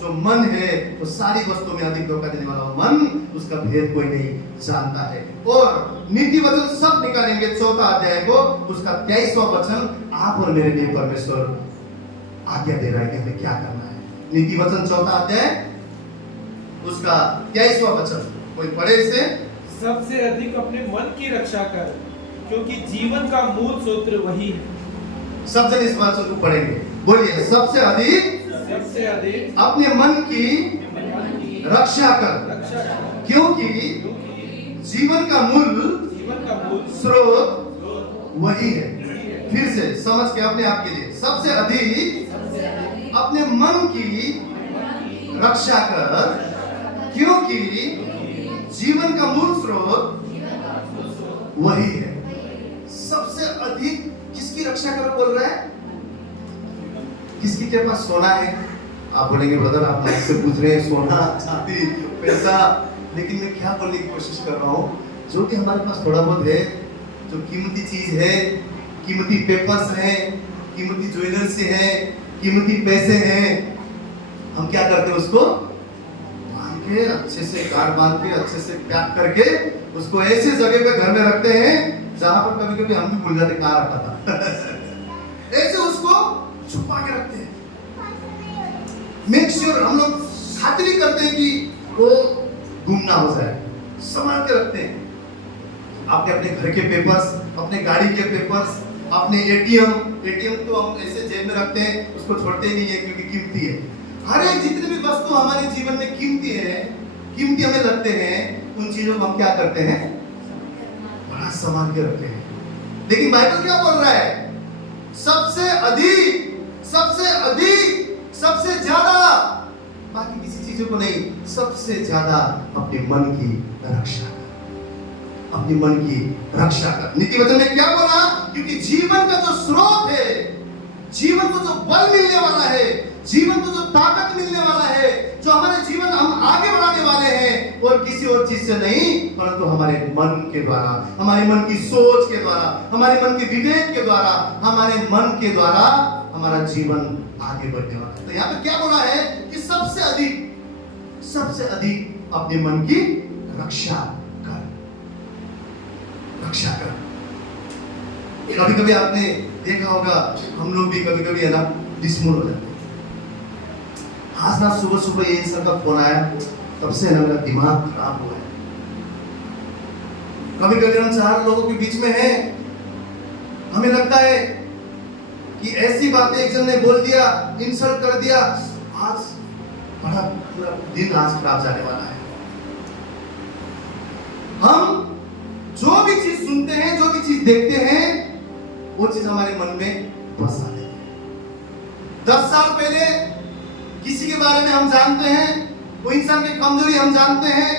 जो मन है, वो सारी वस्तुओं में अधिक धोखा देने वाला मन, उसका भेद कोई नहीं जानता है। और नीति वचन सब निकालेंगे 4 अध्याय को, उसका 23वां वचन आप और मेरे लिए परमेश्वर आज्ञा दे रहा है कि हमें क्या करना है। नीति वचन 4 अध्याय उसका 23वां वचन, कोई पढ़े इसे। सबसे अधिक अपने मन की रक्षा कर, क्योंकि जीवन का मूल सूत्र वही है। सब जन इस वचन को पढ़ेंगे, बोलिए सबसे अधिक सबसे अधिक अपने मन की रक्षा कर, रक्षा कर, क्योंकि जीवन का मूल जीवन का मूल स्रोत स्रोत वही है। फिर से समझ के अपने आप के लिए, सबसे अधिक अपने मन की रक्षा कर, क्योंकि जीवन का मूल स्रोत वही है। सबसे अधिक किसकी रक्षा करो बोल रहा है? किसकी के पास सोना है? आप बोलेंगे ब्रदर आप मुझसे पूछ रहे हैं सोना चांदी पैसा, लेकिन मैं क्या बोलने की कोशिश कर रहा हूँ, जो कि हमारे पास थोड़ा बहुत है, जो कीमती चीज है, कीमती पेपर्स हैं, कीमती ज्वेलर्स हैं, कीमती पैसे हैं, हम क्या करते हैं उसको बांध के अच्छे से गांठ बांध के अच्छे से पैक करके उसको ऐसे जगह पे घर में रखते हैं जहां पर कभी कभी हम भी भूल जाते कहाँ रखा था ऐसे उसको छुपा के रखते हैं। मेक श्योर हम लोग खातिरी करते हैं कि वो गुम ना हो जाए, संभाल के रखते हैं। आपने अपने घर के पेपर्स, अपने गाड़ी के पेपर्स, अपने एटीएम तो हम ऐसे जेब में रखते हैं, उसको छोड़ते ही नहीं है क्योंकि कीमती है। हर एक जितनी भी वस्तु हमारे जीवन में कीमती है, कीमती हमें लगते हैं, उन चीजों को हम क्या करते हैं? बड़ा संभाल के रखते हैं। लेकिन बाइबल क्या बोल रहा है? सबसे अधिक, सबसे अधिक, सबसे ज्यादा, बाकी किसी चीजों को नहीं, सबसे ज्यादा अपने मन की रक्षा कर, अपने मन की रक्षा कर। नीति वचन में क्या बोला? क्योंकि जीवन का जो स्रोत है, जीवन को जो बल मिलने वाला है, जीवन को जो ताकत मिलने वाला है, जो हमारे जीवन हम आगे बढ़ाने वाले हैं, और किसी और चीज से नहीं परंतु हमारे मन के द्वारा, हमारे मन की सोच के द्वारा, हमारे मन के विवेक के द्वारा, हमारे मन के द्वारा हमारा जीवन आगे बढ़ने वाला है। तो यहाँ पे क्या बोला है कि सबसे अधिक अपने मन की रक्षा कर, रक्षा कर। कभी कभी आपने देखा होगा, हम लोग भी कभी कभी है ना डिसमूड हो जाते हैं। आज ना सुबह सुबह ये इंसान का फोन आया, तब से ना मेरा दिमाग खराब हुआ है। कभी कभी हम 4 लोगों के बीच में हैं, हमें लगता है कि ऐसी बातें एक जन ने बोल दिया, इंसल्ट कर दिया, आज बड़ा पूरा दिन आज खराब जाने वाला है। हम जो भी चीज सुनते हैं, जो भी चीज देखते हैं, वो चीज हमारे मन में बस आ जाती है। 10 साल पहले किसी के बारे में हम जानते हैं, वो इंसान की कमजोरी हम जानते हैं,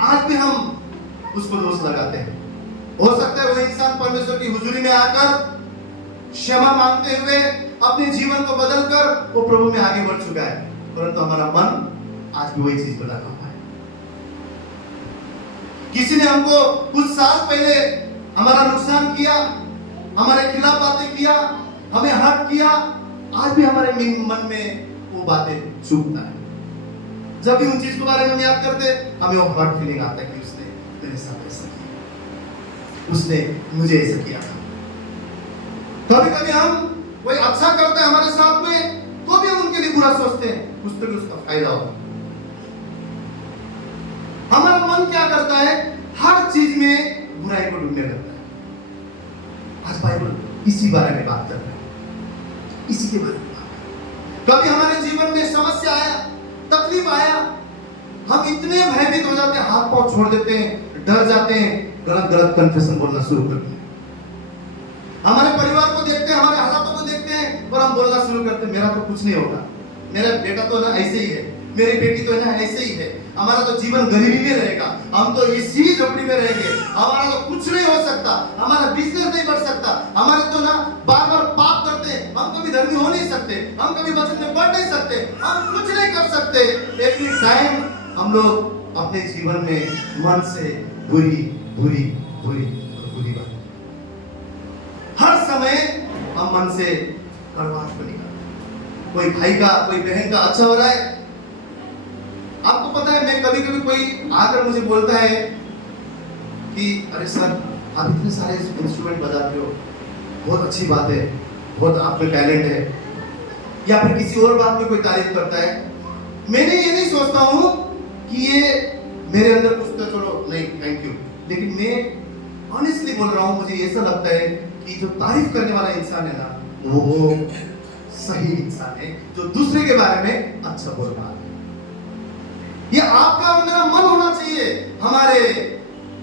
आज भी हम उसको दोष लगाते हैं। हो सकता है वो इंसान परमेश्वर की हुजूरी में आकर क्षमा मांगते हुए अपने जीवन को बदलकर वो प्रभु में आगे बढ़ चुका है, परंतु हमारा मन आज भी वही चीज को लगा हुआ है। किसी ने हमको कुछ साल पहले हमारा नुकसान किया, हमारे खिलाफ बातें किया, हमें हर्ट किया, आज भी हमारे मन में वो बातें चुभता है। जब भी उन चीज के बारे में हम याद करते, हमें वो हर्ट फीलिंग आता है कि उसने मेरे साथ ऐसा किया, उसने मुझे ऐसा किया था। कभी कभी हम कोई अच्छा करता है हमारे साथ में, तो भी हम उनके लिए बुरा सोचते हैं, कुछ तो भी उसका फायदा होगा। हमारा मन क्या करता है? हर चीज में बुराई को ढूंढने लगता है। आज बाइबल इसी बारे में बात कर रहा है, इसी के बारे में। कभी हमारे जीवन में समस्या आया, तकलीफ आया, हम इतने भयभीत हो जाते हैं, हाथ पांव छोड़ देते हैं, डर जाते हैं, गलत गलत कन्फेशन बोलना शुरू करते हैं। हमारे परिवार को देखते हैं, हमारे हालातों को देखते हैं और हम बोलना शुरू करते हैं, मेरा तो कुछ नहीं होगा, मेरा बेटा तो ना ऐसे ही है, मेरी बेटी तो ना ऐसे ही है, हमारा तो जीवन गरीबी में रहेगा, हम तो इसी झोपड़ी में रहेंगे, हमारा तो कुछ नहीं हो सकता, हमारा बिजनेस नहीं बढ़ सकता, हमारे तो ना बार बार पाप करते, हम कभी धर्मी हो नहीं सकते, हम कभी वचन में बढ़ नहीं सकते, हम कुछ नहीं कर सकते। एवरी टाइम हम लोग अपने जीवन में मन से बुरी बुरी बुरी बुरी बात, हर समय हम मन से कड़वाहट को निकालते। कोई भाई का, कोई बहन का अच्छा हो रहा है, आपको पता है, मैं कभी कभी कोई आकर मुझे बोलता है कि अरे सर आप इतने सारे इंस्ट्रूमेंट बजाते हो, बहुत अच्छी बात है, बहुत आप में टैलेंट है, या फिर किसी और बात में कोई तारीफ करता है। मैंने ये नहीं सोचता हूँ कि ये मेरे अंदर कुछ तो चलो नहीं थैंक यू, लेकिन मैं ऑनेस्टली बोल रहा हूँ, मुझे ऐसा लगता है कि जो तारीफ करने वाला इंसान है ना, वो सही इंसान है, जो दूसरे के बारे में अच्छा बोल रहा है। ये आपका और मेरा मन होना चाहिए, हमारे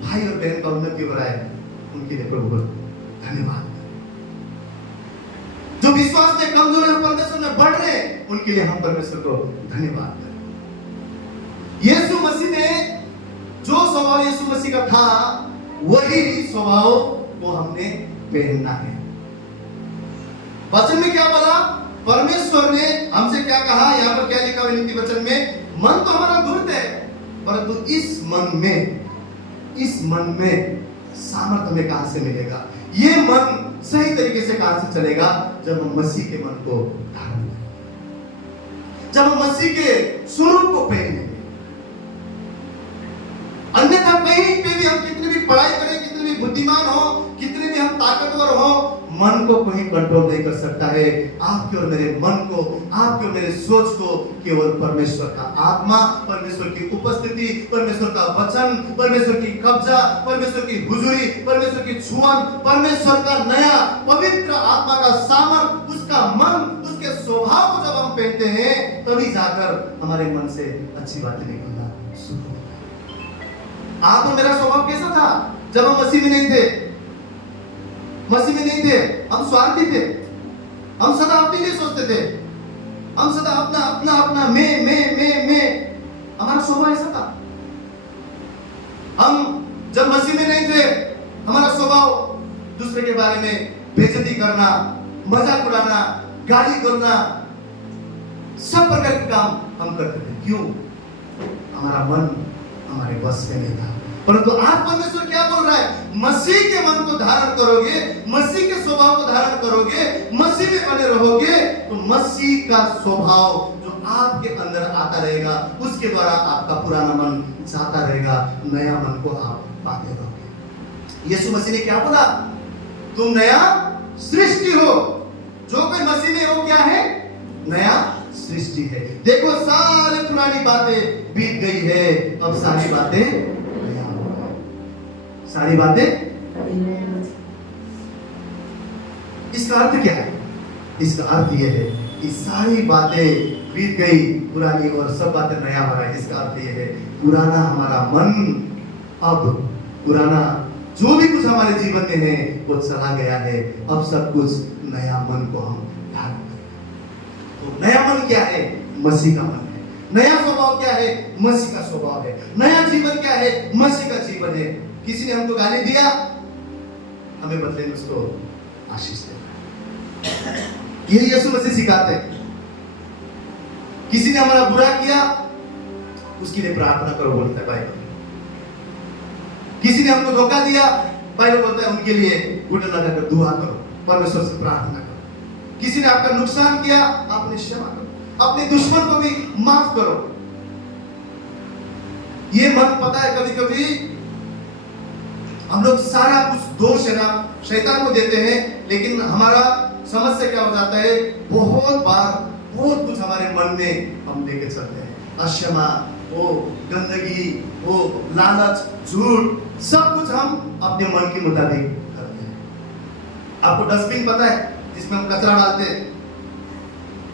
भाई और बहन का उन्नति हो रहा है, उनके लिए प्रभु धन्यवाद। जो विश्वास में कमजोर है, परमेश्वर में बढ़ रहे हैं, उनके लिए हम परमेश्वर को धन्यवाद करें। यीशु मसीह ने जो स्वभाव यीशु मसीह का था, वही स्वभाव को हमने पहनना है। वचन में क्या बोला? परमेश्वर ने हमसे क्या कहा? यहाँ पर क्या लिखा हुआ नीति वचन में? मन तो हमारा धूर्त है, परंतु इस मन में सामर्थ्य हमें कहां से मिलेगा? ये मन सही तरीके से कहां से चलेगा? जब हम मसीह के मन को धारण करें, जब हम मसीह के स्वरूप को पहनेंगे। अन्यथा कहीं पे भी हम कितनी भी पढ़ाई करें, कितने भी बुद्धिमान हो, कितने भी हम ताकतवर हो, मन को कोई कंट्रोल नहीं कर सकता है। आपके और मेरे मन को, आपके और मेरे सोच को केवल परमेश्वर का आत्मा, परमेश्वर की उपस्थिति, परमेश्वर का वचन, परमेश्वर की कब्जा, परमेश्वर की हुजूरी, परमेश्वर की छुअन, परमेश्वर का नया पवित्र आत्मा का सामर्थ, उसका मन, उसके स्वभाव को जब हम पहनते हैं, तभी जाकर हमारे मन से अच्छी बातें निकलना शुरू होता है। आप और मेरा स्वभाव कैसा था जब हम मसीह में नहीं थे? मसीह में नहीं थे, हम स्वार्थी थे, हम सदा अपने लिए सोचते थे, हम सदा अपना अपना अपना मैं, हमारा स्वभाव ऐसा था। हम जब मसीह में नहीं थे, हमारा स्वभाव दूसरे के बारे में बेइज्जती करना, मजाक उड़ाना, गाली करना, सब प्रकार के काम हम करते थे। क्यों? हमारा मन हमारे बस में नहीं था। परंतु आज परमेश्वर क्या बोल रहा है? मसीह के मन को धारण करोगे, मसीह के स्वभाव को धारण करोगे, मसीह में बने रहोगे, तो मसीह का स्वभाव जो आपके अंदर आता रहेगा, उसके द्वारा आपका पुराना मन जाता रहेगा, नया मन को आप पाते रहोगे। यीशु मसीह ने क्या बोला? तुम नया सृष्टि हो। जो कोई मसीह में हो, क्या है? नया सृष्टि है। देखो, सारी पुरानी बातें बीत गई है, अब सारी बातें, सारी बातें। इसका अर्थ क्या है? इसका अर्थ यह है कि सारी बातें बीत गई पुरानी और सब बातें नया हो रहा है। इसका अर्थ यह है, पुराना हमारा मन, अब पुराना जो भी कुछ हमारे जीवन में है वो चला गया है। अब सब कुछ नया मन को हम धारण करें। तो नया मन क्या है? मसीह का मन है। नया स्वभाव क्या है? मसीह का स्वभाव है। नया जीवन क्या है? मसीह का जीवन है। किसी ने हमको गाली दिया, हमें बदले में उसको आशीष देना है। यही यीशु मसीह सिखाते हैं। किसी ने हमारा बुरा किया, उसके लिए प्रार्थना करो बोलता है बाइबल। किसी ने हमको धोखा दिया, बाइबल बोलता है उनके लिए घुटने लगाकर दुआ करो, परमेश्वर से प्रार्थना करो। किसी ने आपका नुकसान किया, आपने क्षमा करो, अपने दुश्मन को भी माफ करो। ये मन, पता है, कभी कभी हम लोग सारा कुछ दोष है ना शैतान को देते हैं, लेकिन हमारा समस्या क्या हो जाता है? बहुत बार बहुत कुछ हमारे मन में हम लेके चलते हैं। अक्षमा, वो गंदगी, वो लालच, झूठ, सब कुछ हम अपने मन के मुताबिक करते हैं। आपको डस्टबिन पता है जिसमें हम कचरा डालते हैं?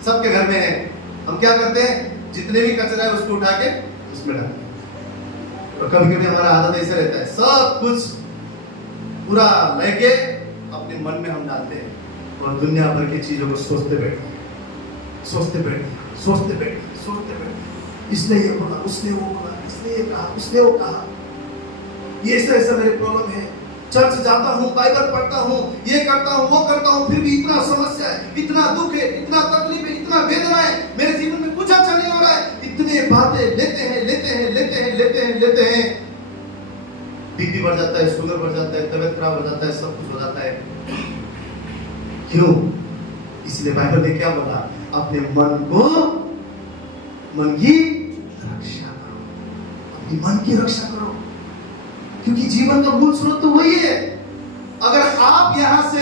सबके घर में है। हम क्या करते हैं? जितने भी कचरा है उसको उठा के उसमें डालते हैं। और कभी कभी हमारा आदत ऐसे रहता है, सब कुछ पूरा लेके अपने मन में हम डालते हैं और दुनिया भर की चीजों को सोचते बैठे, इसने ये बोला, उसने वो बोला, इसने ये कहा, उसने वो कहा, ये ऐसा मेरे प्रॉब्लम है। चर्च जाता हूँ, बाइबल पढ़ता हूँ, ये करता हूँ, वो करता हूँ, फिर भी इतना समस्या है, इतना दुख है, इतना तकलीफ है, इतना वेदना है, मेरे जीवन में कुछ अच्छा नहीं हो रहा है। इतने बातें लेते हैं, बीपी बढ़ जाता है, शुगर बढ़ जाता है, तबीयत खराब हो जाता है, सब कुछ हो जाता है। क्यों? इसलिए बाइबल ने क्या बोला? अपने मन की रक्षा करो, अपने मन की रक्षा करो, क्योंकि जीवन का मूल स्रोत तो वही है। अगर आप यहां से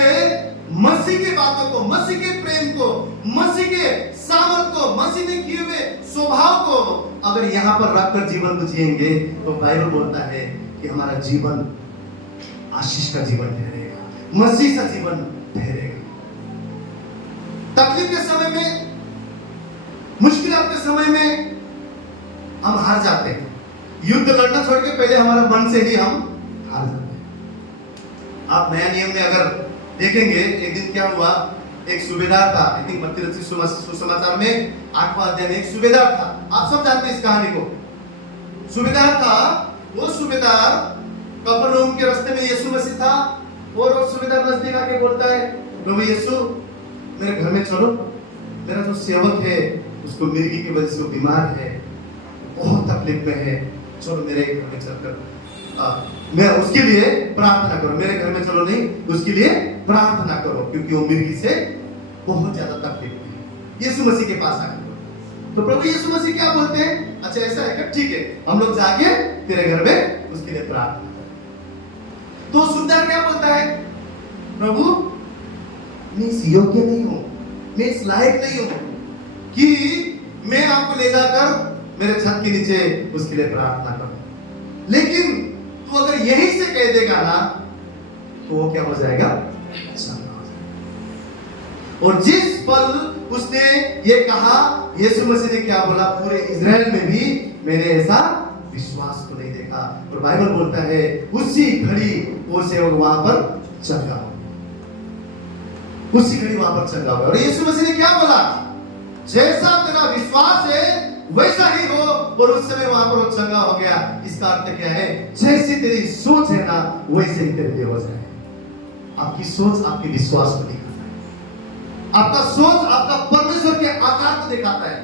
मसीह की बातों को, मसीह के प्रेम को, मसीह के सामर्थ को, मसीह ने किए हुए स्वभाव को अगर यहाँ पर रखकर जीवन को जिएंगे तो बाइबल बोलता है कि हमारा जीवन आशीष का जीवन ठहरेगा, मसीह का जीवन ठहरेगा। तकलीफ के समय में, मुश्किलात के समय में हम हार जाते हैं। युद्ध लड़ना छोड़ के पहले हमारा मन से ही हम हार जाते हैं। आप नया नियम में अगर देखेंगे, एक दिन क्या हुआ, एक सूबेदार था, आई थिंक मत्ती रचित सुसमाचार में 8वां अध्याय में एक सूबेदार था। आप सब जानते हैं इस कहानी को। सूबेदार था, वो सूबेदार कफरनहूम के रास्ते में यीशु मसीह था और वो सूबेदार नजदीक आके बोलता है, प्रभु यीशु मेरे घर में चलो, मेरा जो सेवक है उसको मिर्गी की वजह से वो बीमार है, बहुत तकलीफ में है, चलो मेरे घर में चलकर मैं उसके लिए प्रार्थना करो। मेरे घर में चलो नहीं, उसके लिए प्रार्थना करो क्योंकि वो मिर्गी से बहुत ज्यादा तकलीफ में है। यीशु मसीह के पास आके तो प्रभु यीशु मसीह क्या बोलते हैं, अच्छा ऐसा है क्या, ठीक है हम लोग जाके तेरे घर में उसके लिए प्रार्थना करें। तो सुंदर क्या बोलता है, प्रभु मैं इस योग्य नहीं हूं, मैं इस लायक नहीं हूं कि मैं आपको ले जाकर मेरे छत के नीचे उसके लिए प्रार्थना करूं, लेकिन तू अगर यही से कह देगा ना तो वो क्या हो जाएगा, चंगा हो जाएगा। और जिस पल उसने ये कहा, यीशु मसीह ने क्या बोला, पूरे इजराइल में भी मैंने ऐसा विश्वास को नहीं देखा। और बाइबल बोलता है उसी घड़ी वो सेवक वहां पर चंगा हो, उसी घड़ी वहां पर चंगा हुआ। और यीशु मसीह ने क्या बोला, जैसा तेरा विश्वास है वैसा ही हो, और उस समय वहां पर वो चंगा हो गया। इसका अर्थ क्या है, जैसी तेरी सोच है ना वैसे ही तेरे लिए हो जाए। आपकी सोच आपके विश्वास को दिखाता है, आपका सोच आपका परमेश्वर के आकार को दिखाता है।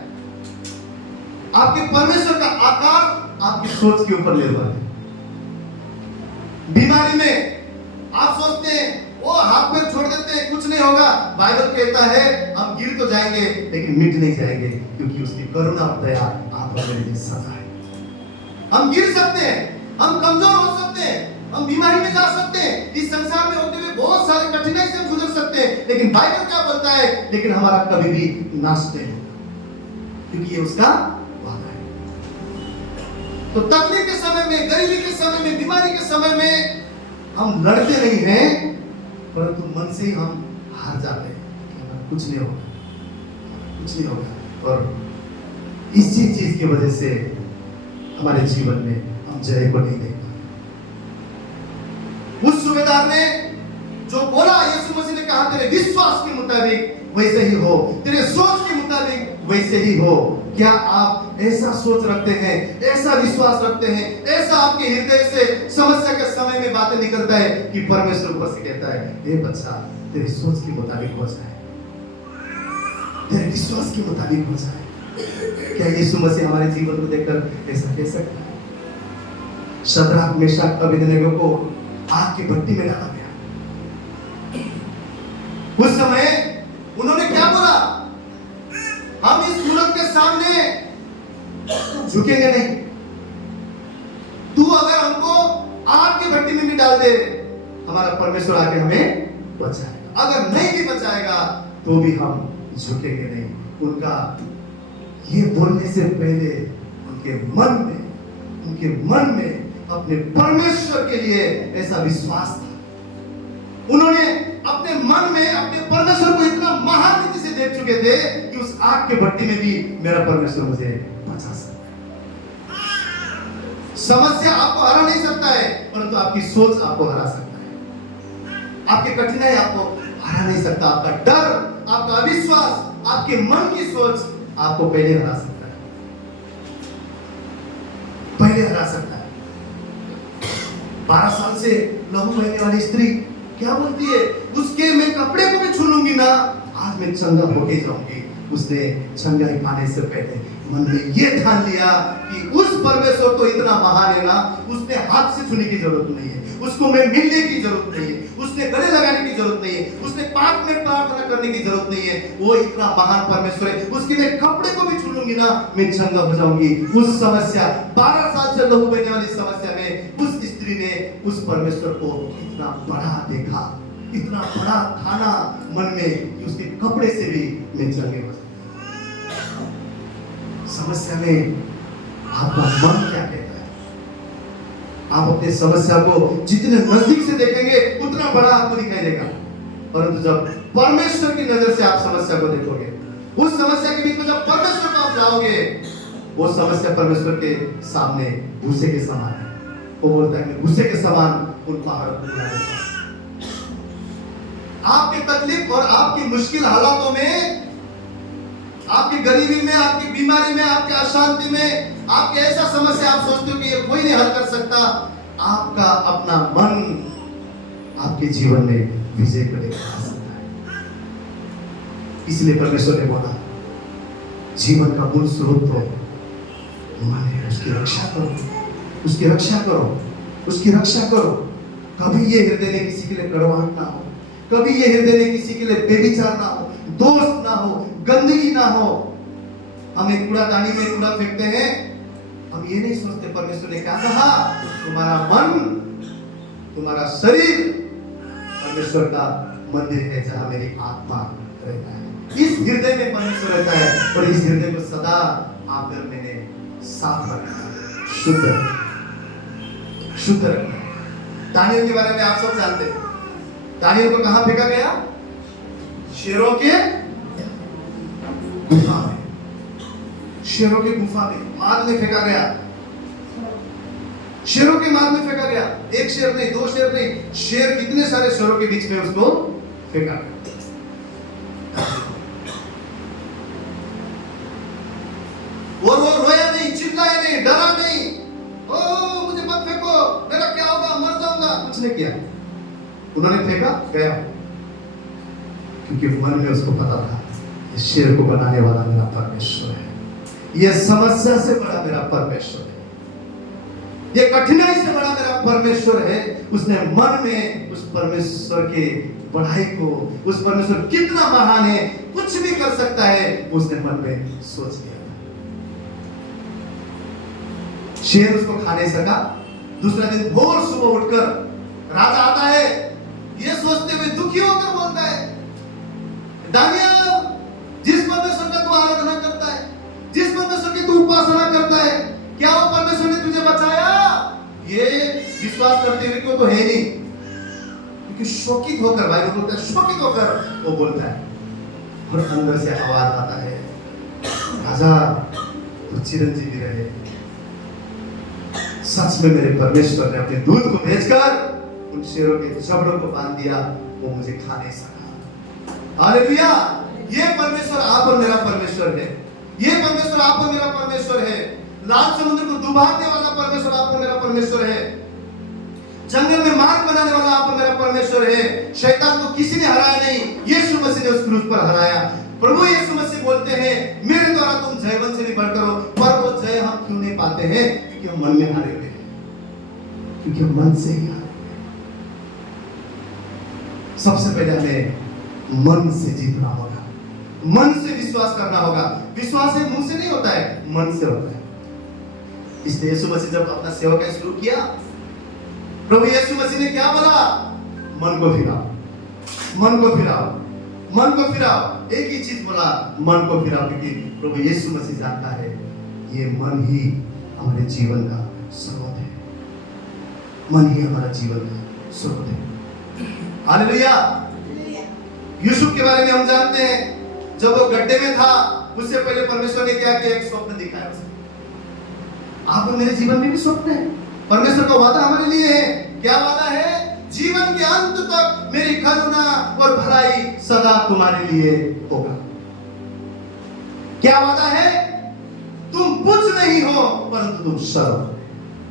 आपके परमेश्वर का आकार आपकी सोच के ऊपर निर्भर है। बीमारी में आप सोचते हैं वो हाथ पैर छोड़ देते हैं, कुछ नहीं होगा। बाइबल कहता है हम गिर तो जाएंगे लेकिन मिट नहीं जाएंगे, क्योंकि उसकी करुणा और दया आप और मेरे लिए सदा है। हम गिर सकते हैं, हम कमजोर हो सकते हैं, हम बीमारी में जा सकते हैं, इस संसार में होते हुए बहुत सारे कठिनाई से गुजर सकते हैं, लेकिन बाइबल क्या बोलता है, लेकिन हमारा कभी भी नाश नहीं होगा, क्योंकि ये उसका वादा है। तो तकलीफ के समय में, गरीबी के समय में, बीमारी के समय में हम लड़ते नहीं हैं, परंतु मन से ही हम हार जाते हैं कि कुछ नहीं होगा, कुछ नहीं होगा। और इसी चीज की वजह से हमारे जीवन में हम जय को नहीं देख पाते। उस सूबेदार ने जो बोला, यीशु मसीह ने कहा तेरे विश्वास के मुताबिक वैसे ही हो, तेरे सोच के मुताबिक वैसे ही हो। क्या आप ऐसा सोच रखते हैं, ऐसा विश्वास रखते हैं, ऐसा आपके हृदय से समस्या के समय में बातें निकलता है कि परमेश्वर ऊपर से कहता है, हे बच्चा तेरी सोच के मुताबिक हो जाए, तेरे विश्वास के मुताबिक हो जाए। क्या यीशु मसीह हमारे जीवन को देखकर ऐसा कह सकता है? शद्रक मेशक अबेदनगो को आग की भट्टी में डाला गया। उस समय उन्होंने क्या बोला, हम इस मूर्ख के सामने झुकेंगे नहीं, तू अगर हमको आग की भट्टी में भी डाल दे, हमारा परमेश्वर आके हमें बचाएगा, अगर नहीं भी बचाएगा तो भी हम झुकेंगे नहीं। उनका ये बोलने से पहले उनके मन में अपने परमेश्वर के लिए ऐसा विश्वास था। उन्होंने अपने मन में अपने परमेश्वर को इतना महान रीति से देख चुके थे कि उस आग के भट्टी में भी मेरा परमेश्वर मुझे बचा सकता है। समस्या आपको हरा नहीं सकता है, परंतु आपकी सोच आपको हरा सकता है। आपकी कठिनाई आपको हरा नहीं सकता, आपका डर, आपका अविश्वास, आपके मन की सोच आपको पहले हरा सकता है, पहले हरा सकता है। 12 साल से लहू बहने वाली स्त्री क्या बोलती है, उसके मैं कपड़े को भी छू लूंगी ना, आज मैं चंगा होके जाऊंगी। उसने चंगाई पाने से पहले मन में ये ठान लिया कि उस परमेश्वर तो इतना महान है ना, उसने हाथ से छूने की जरूरत नहीं है, उसको मैं मिलने की जरूरत नहीं है, उसने गले लगाने की जरूरत नहीं है, उसने 5 मिनट प्रार्थना करने की जरूरत नहीं है। वो इतना महान परमेश्वर है, उसके मैं कपड़े को भी छू लूंगी ना, मैं चंगा हो जाऊंगी। उस समस्या 12 साल से लहू बहने वाली समस्या में उस स्त्री ने उस परमेश्वर को इतना बड़ा देखा, इतना बड़ा थाना मन में कि उसके कपड़े से भी मैं जंगे हो सकता। समस्या में आपका मन क्या कहता है? आप अपने समस्या को जितने नजदीक से देखेंगे उतना बड़ा आपको दिखाई देगा, परंतु जब परमेश्वर की नजर से आप समस्या को देखोगे, उस समस्या के बीच में जब परमेश्वर को आप जाओगे, वो समस्या परमेश्वर के सामने भूसे के समान है। वो बोलता है मैं भूसे के समान उन पहाड़ों को गिरा देता हूं। आपके तकलीफ और आपकी मुश्किल हालातों में, आपकी गरीबी में, आपकी बीमारी में, आपके अशांति में, आपके ऐसा समस्या आप सोचते हो कि ये कोई नहीं हल कर सकता, आपका अपना मन आपके जीवन में विजय को लेकर आ सकता है। इसलिए परमेश्वर ने बोला जीवन का मूल स्रोत तो मन है, उसकी रक्षा करो, उसकी रक्षा करो, उसकी रक्षा करो। कभी ये हृदय में किसी के लिए कड़वाहट ना हो, कभी ये हृदय में किसी के लिए बेविचार ना हो, दोष ना हो, गंदगी ना हो। हम एक कूड़ादानी में कूड़ा फेंकते हैं, हम ये नहीं सोचते परमेश्वर ने क्या कहा, तुम्हारा मन, तुम्हारा शरीर परमेश्वर का मंदिर है जहां मेरी आत्मा रहता है। इस हृदय में परमेश्वर रहता है और इस हृदय को सदा आकर मैंने साफ रखना है, शुद्ध रखना है। दानियल के बारे में आप सब जानते हैं। दानियल को कहां फेंका गया? शेरों के गुफा में, शेरों की गुफा में, माद में फेंका गया। शेरों के माद में फेंका गया। एक शेर नहीं, दो शेर नहीं, शेर कितने सारे शेरों के बीच में उसको फेंका गया। और वो रोया नहीं, चिल्लाया नहीं, डरा नहीं, ओ मुझे मत फेंको, मेरा क्या होगा, मर जाऊंगा, कुछ नहीं किया। उन्होंने फेंका, गया, क्योंकि मन में उसको पता था इस शेर को बनाने वाला मेरा परमेश्वर है, यह समस्या से बड़ा मेरा परमेश्वर है, यह कठिनाई से बड़ा मेरा परमेश्वर है। उसने मन में उस परमेश्वर के बढ़ाई को, उस परमेश्वर कितना महान है, कुछ भी कर सकता है, उसने मन में सोच लिया। शेर उसको खा नहीं सका। दूसरा दिन भोर सुबह उठकर राजा आता है, ये सोचते हुए दुखी होकर बोलता है, दानियल, जिस परमेश्वर का तू आराधना करता है, जिस परमेश्वर की तू उपासना करता है, क्या वो परमेश्वर ने तुझे बचाया? ये विश्वास करते हुए को तो है नहीं, क्योंकि शोकित होकर, बाइबल बोलता है शोकित होकर वो बोलता है। और अंदर से आवाज आता है, राजा तू चिरंजीवी रहे। सच में मेरे परमेश्वर ने अपने दूत को भेजकर उन शेरों के जबड़ों को बांध दिया, वो मुझे खा नहीं सका। हालेलुया! ये परमेश्वर आप और मेरा परमेश्वर है, ये परमेश्वर आप और मेरा परमेश्वर है। लाल समुद्र को डुबाने वाला परमेश्वर आप और मेरा परमेश्वर है। जंगल में मार्ग बनाने वाला आप और मेरा परमेश्वर है। शैतान को किसी ने हराया नहीं, यीशु मसीह ने उस क्रूस पर हराया। प्रभु यीशु मसीह बोलते हैं, मेरे द्वारा तुम जयवंत से भी बढ़कर हो, पर वो जय हम क्यों नहीं पाते हैं? क्योंकि हम मन में हारे हुए हैं, क्योंकि हम मन से ही हारे हुए हैं। सबसे पहले हमें मन से जीतना होगा, मन से विश्वास करना होगा। विश्वास है मुंह से नहीं होता है, मन से होता है। इसलिए यीशु मसीह जब अपना सेवा का शुरू किया, प्रभु यीशु मसीह ने क्या बोला? मन को फिराओ, मन को फिराओ, मन को फिराओ। एक ही चीज बोला, मन को फिराओ, क्योंकि प्रभु यीशु मसीह जानता है ये मन ही हमारे जीवन का स्रोत है, मन ही हमारा जीवन का स्रोत है। हालेलुया! यूसुफ के बारे में हम जानते हैं, जब वो गड्ढे में था उससे पहले परमेश्वर ने क्या किया? एक स्वप्न दिखाया उसे। आप मेरे जीवन में भी स्वप्न है, परमेश्वर का वादा हमारे लिए है। क्या वादा है? जीवन के अंत तक मेरी करुणा और भलाई सदा तुम्हारे लिए होगा। क्या वादा है? तुम बुझ नहीं हो परंतु तुम सर हो।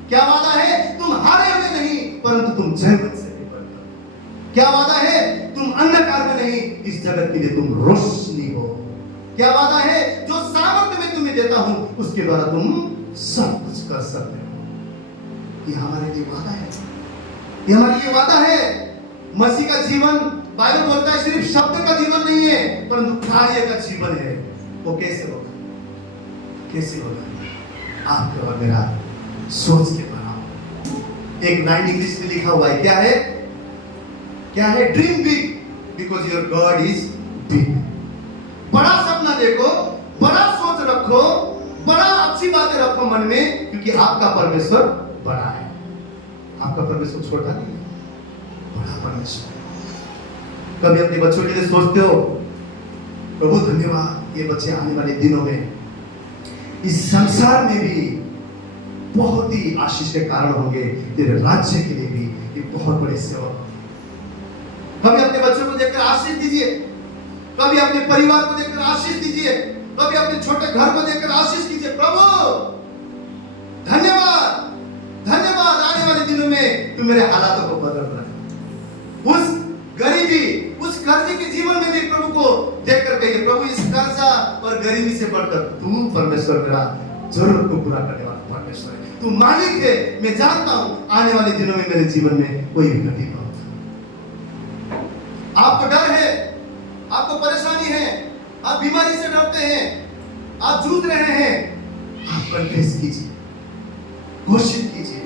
क्या वादा है? तुम हारे हुए नहीं परंतु तुम जयवंत से भी बढ़कर। क्या वादा है? तुम अंधकार में नहीं, इस जगत के लिए तुम रोशनी हो। क्या वादा है? जो सामर्थ्य मैं तुम्हें देता हूं उसके द्वारा तुम सब कुछ कर सकते हो। ये हमारे लिए वादा है, ये हमारे लिए वादा है। मसीह का जीवन, बाइबल बोलता है, सिर्फ शब्द का जीवन नहीं है परंतु कार्य का जीवन है। वो कैसे होगा? कैसे होगा? आपका और मेरा सोच के बना। एक लाइन इंग्लिश में लिखा हुआ है, क्या है? क्या है? Dream big because your God is big. बड़ा सपना देखो, बड़ा सोच रखो, बड़ा अच्छी बातें रखो मन में, क्योंकि आपका परमेश्वर बड़ा है। आपका परमेश्वर छोटा नहीं है, बड़ा परमेश्वर है। कभी अपने बच्चों के लिए सोचते हो, प्रभु धन्यवाद, ये बच्चे आने वाले दिनों में इस संसार में भी बहुत ही आशीष के कारण होंगे, तेरे राज्य के लिए भी ये बहुत बड़े सेवक होंगे। कभी अपने बच्चों को देखकर आशीष दीजिए, कभी अपने परिवार को देखकर आशीष दीजिए, कभी अपने छोटे घर को देखकर आशीष कीजिए। प्रभु धन्यवाद, धन्यवाद, आने वाले दिनों में तू मेरे हालातों को बदल रहा है। उस गरीबी, उस कर्जे के जीवन में भी प्रभु को देखकर कहिए, प्रभु इस कर्जा और गरीबी से बढ़कर तू परमेश्वर मेरा जरूरत को पूरा करने वाला परमेश्वर है, तू मालिक है। मैं जानता हूं आने वाले दिनों में मेरे जीवन में कोई भी घटी नहीं। आपको डर है, आपको परेशानी है, आप बीमारी से डरते हैं, आप जूझ रहे हैं, आप कन्फेस कीजिए, घोषित कीजिए।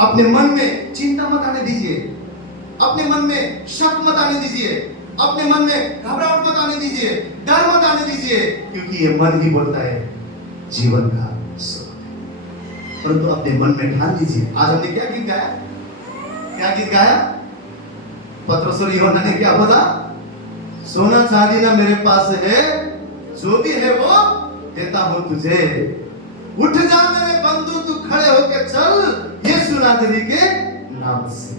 अपने मन में चिंता मत आने दीजिए, अपने मन में शक मत आने दीजिए, अपने मन में घबराहट मत आने दीजिए, डर मत आने दीजिए, क्योंकि ये मन ही बोलता है जीवन का सुख है। परंतु अपने मन में ठान लीजिए। आज हमने क्या गीत गाया? क्या गीत गाया? पतरस और यूहन्ना ने क्या बोला? सोना चांदी ना मेरे पास है, जो भी है वो देता हूं तुझे। उठ जा मेरे बंधु, तू खड़े होकर चल यीशु नासरी के नाम से।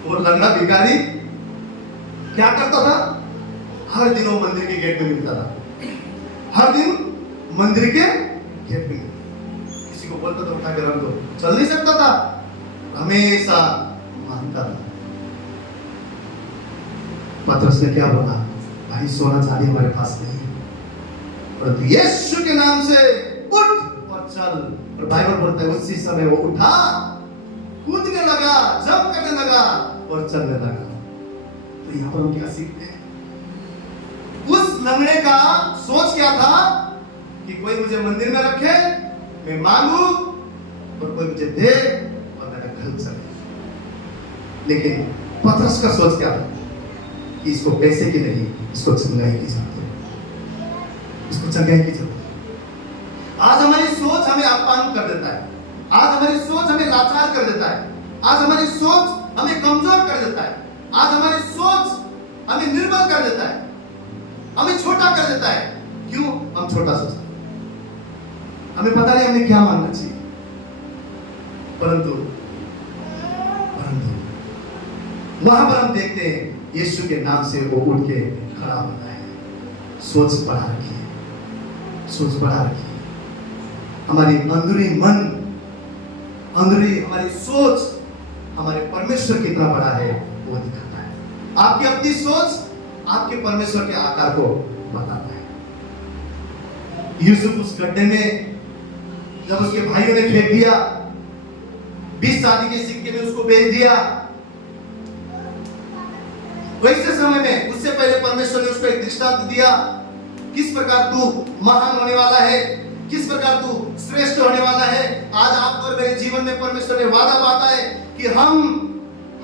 और लंगड़ा भिखारी क्या करता था? हर दिन वो मंदिर के गेट में मिलता था, हर दिन मंदिर के गेट में। किसी को बोलता था उठा के रख दो, चल नहीं सकता था, हमेशा मानता था। पतरस ने क्या बोला? भाई सोना चांदी हमारे पास नहीं है, परंतु यीशु के नाम से उठ और चल। और बाइबल बोलता है उसी समय वो उठा, कूदने लगा, जंप करने लगा और चलने लगा। तो यहाँ पर हम क्या सीखते हैं? उस लंगड़े का सोच क्या था कि कोई मुझे मंदिर में रखे, मैं मांगू और कोई मुझे दे और मेरा घर चले। लेकिन पतरस का सोच क्या था कि इसको पैसे की नहीं, इसको चंगाई की जरूरत है, इसको चंगाई की जरूरत है। आज हमारी सोच हमें अपमान कर देता है, आज हमारी सोच हमें लाचार कर देता है, आज हमारी सोच हमें कमजोर कर देता है, आज हमारी सोच हमें निर्बल कर देता है, हमें छोटा कर देता है। क्यों हम छोटा सोचते हैं? हमें पता नहीं हमें क्या मानना चाहिए। परंतु वहां पर हम देखते हैं यीशु के नाम से वो उठ के खड़ा होता है। सोच बढ़ा रखी है, सोच बढ़ा रखी है। हमारी अंदरूनी मन, अंदरूनी हमारी सोच हमारे परमेश्वर कितना बड़ा है वो दिखाता है। आपकी अपनी सोच आपके परमेश्वर के आकार को बताता है। यूसुफ उस गड्ढे में जब उसके भाइयों ने फेंक दिया, 20 चांदी के सिक्के में उसको बेच दिया, वैसे समय में उससे पहले परमेश्वर ने उसको एक दृष्टांत दिया, किस प्रकार तू महान होने वाला है, किस प्रकार तू श्रेष्ठ होने वाला है। आज आप और मेरे जीवन में परमेश्वर ने वादा बांधा है कि हम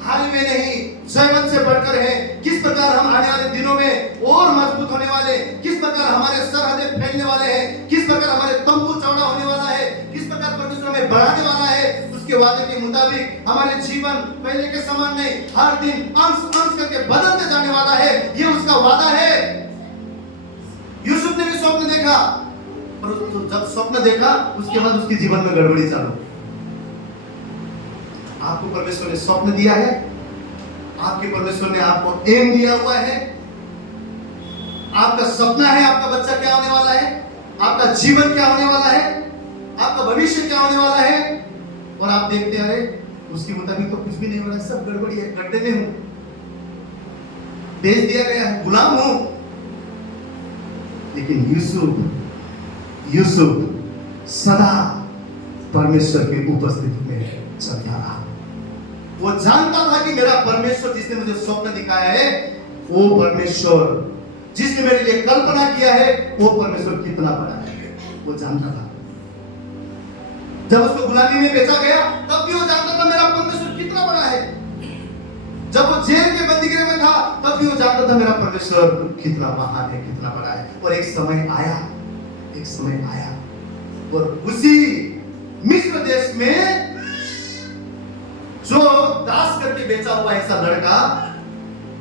हार में नहीं जयवंत से बढ़कर हैं। किस प्रकार हम आने वाले दिनों में और मजबूत होने वाले, किस प्रकार हमारे सरहदें फैलने वाले हैं, किस प्रकार हमारे तंबू चौड़ा होने वाला है, किस प्रकार परमेश्वर हमें बढ़ाने वाला है। उसके वादे के मुताबिक हमारे जीवन पहले के समान नहीं, हर दिन अंश अंश करके बदलते जाने वाला है। ये उसका वादा है। यूसुफ ने भी स्वप्न देखा, पर जब स्वप्न देखा उसके बाद उसके जीवन में गड़बड़ी चालू। आपको परमेश्वर ने स्वप्न दिया है, आपके परमेश्वर ने आपको एम दिया हुआ है, आपका सपना है आपका बच्चा क्या होने वाला है, आपका जीवन क्या होने वाला है, आपका भविष्य क्या होने वाला है, और आप देखते हैं अरे उसके मुताबिक तो कुछ भी नहीं हो रहा है, सब गड़बड़ी है, गड्ढे में हूं, बेच दिया गया है, गुलाम हूं। लेकिन यूसुफ सदा परमेश्वर की उपस्थिति में चलता रहा। वो जानता था कि मेरा परमेश्वर जिसने मुझे स्वप्न दिखाया है, वो परमेश्वर जिसने मेरे लिए कल्पना किया है, वो परमेश्वर कितना बड़ा है, वो जानता था। जब उसको गुलामी में बेचा गया तब भी वो जानता था मेरा परमेश्वर कितना बड़ा है। जब वो जेल के बंदीगृह में था तब भी वो जानता था मेरा परमेश्वर कितना महान है, कितना बड़ा है। और एक समय आया और उसी मिस्र देश में जो दास करके बेचा हुआ ऐसा लड़का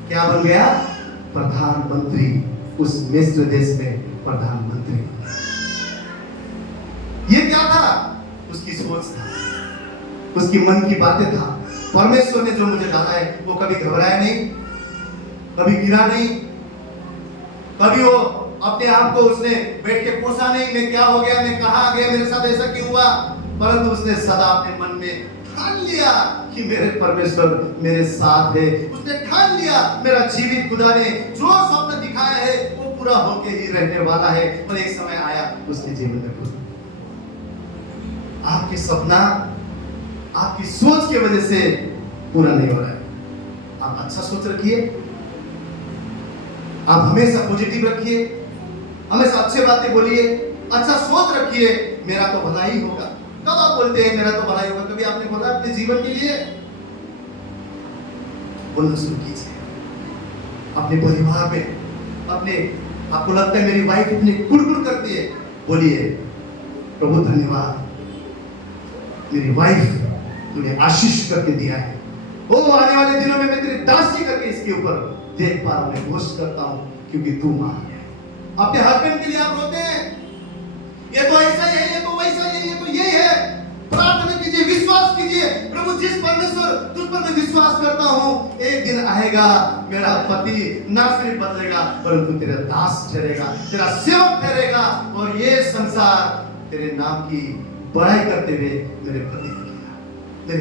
क्या बन गया? प्रधानमंत्री। उस मिस्र देश में प्रधानमंत्री। ये क्या था? उसकी सोच था, उसकी मन की बातें था। परमेश्वर ने जो मुझे डाला है वो कभी घबराया नहीं, कभी गिरा नहीं, कभी वो अपने आप को उसने बैठ के कोसा नहीं, मैं क्या हो गया, मैं कहां आ गया, मेरे साथ ऐसा क्यों हुआ। परंतु उसने सदा अपने मन में ठान लिया कि मेरे परमेश्वर मेरे साथ है। उसने ठान लिया मेरा जीवित खुदा ने जो स्वप्न दिखाया है वो पूरा होके ही रहने वाला है। और एक समय आया उसके जीवन में पूरा। आपके सपना आपकी सोच की वजह से पूरा नहीं हो रहा है। आप अच्छा सोच रखिए, आप हमेशा पॉजिटिव रखिए, हमेशा अच्छी बातें बोलिए, अच्छा सोच रखिए, मेरा तो भला ही होगा। कब आप बोलते हैं मेरा तो भला ही होगा? कभी आपने बोला अपने जीवन के लिए? बोलना शुरू कीजिए। अपने परिवार में अपने, आपको लगता है मेरी वाइफ इतनी कुड़कुड़ करती है, बोलिए प्रभु धन्यवाद, मेरी वाइफ तूने आशीष करके दिया है। ओ आने वाले दिनों में मैं तेरी दासी करके इसके ऊपर देखभाल में घोषित करता हूं क्योंकि तू महान है। अपने हस्बैंड के लिए आप रोते हैं, ये तो ऐसा ही है, ये तो वैसा ही है, ये तो ये है। प्रार्थना कीजिए, विश्वास कीजिए, प्रभु जिस परमेश्वर तुझ पर मैं विश्वास करता हूं, एक दिन आएगा मेरा पति ना सिर्फ बदलेगा परंतु तेरा दास ठहरेगा, तेरा सेवक ठहरेगा और ये संसार तेरे नाम की बड़ाई करते हुए मेरे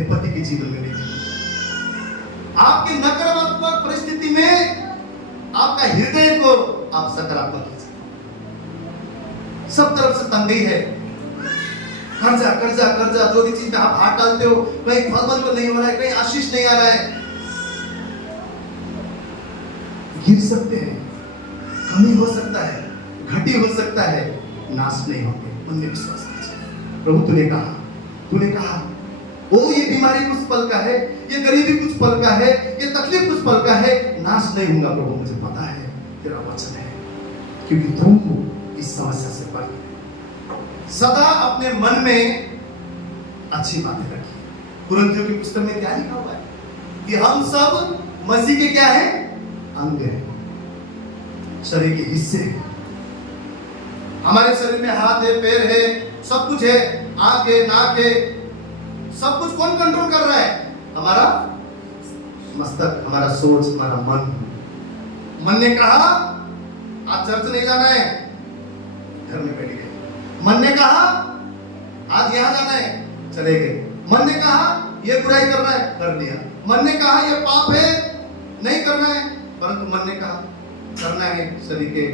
पति के जीवन में भी जीवन। आपके नकारात्मक परिस्थिति में आपका हृदय को आप सकारात्मक कीजिए। सब तरफ से तंगी है, कर्जा कर्जा कर्जा, जो भी चीज में आप हाथ डालते हो कहीं फल तो नहीं हो रहा है, कहीं आशीष नहीं आ रहा है, गिर सकते हैं, कमी हो सकता है, घटी हो सकता है, नाश नहीं होंगे। मन में विश्वास कीजिए। प्रभु तूने कहा ओ ये बीमारी कुछ पल का है, ये गरीबी कुछ पल का है, ये तकलीफ कुछ पल का है, नाश नहीं होगा। प्रभु मुझे पता है तेरा वचन है, क्योंकि तुम इस समस्या से पढ़ सदा अपने मन में अच्छी बातें रखिए। कुरिन्थियों की पुस्तक में क्या लिखा हुआ है कि हम सब मसीह के क्या है? अंग है, शरीर के हिस्से हैं। हमारे शरीर में हाथ है, पैर है, सब कुछ है, आंख है, नाक है, सब कुछ कौन कंट्रोल कर रहा है? हमारा मस्तक, हमारा सोच, हमारा मन। मन ने कहा आज चर्च नहीं जाना है, घर में बैठ गए। मन ने कहा आज यहां जाना है, चले गए। मन ने कहा ये बुराई करना है, कर लिया। मन ने कहा ये पाप है, नहीं करना है, परंतु मन ने कहा करना है। शरीर के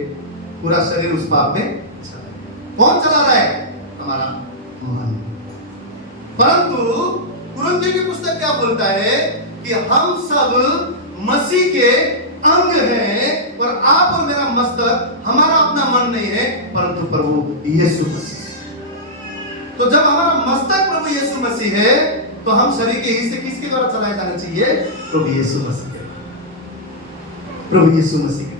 पूरा शरीर उस पाप में चला गया। कौन चला रहा है? हमारा मन। परंतु कुरिन्थियों की पुस्तक क्या बोलता है कि हम सब मसीह के अंग हैं और आप और मेरा मस्तक, हमारा अपना मन नहीं है परंतु प्रभु यीशु मसीह। तो जब हमारा मस्तक प्रभु यीशु मसीह है तो हम शरीर के हिस्से किसके द्वारा चलाए जाने चाहिए? प्रभु यीशु मसीह के। प्रभु यीशु मसीह के।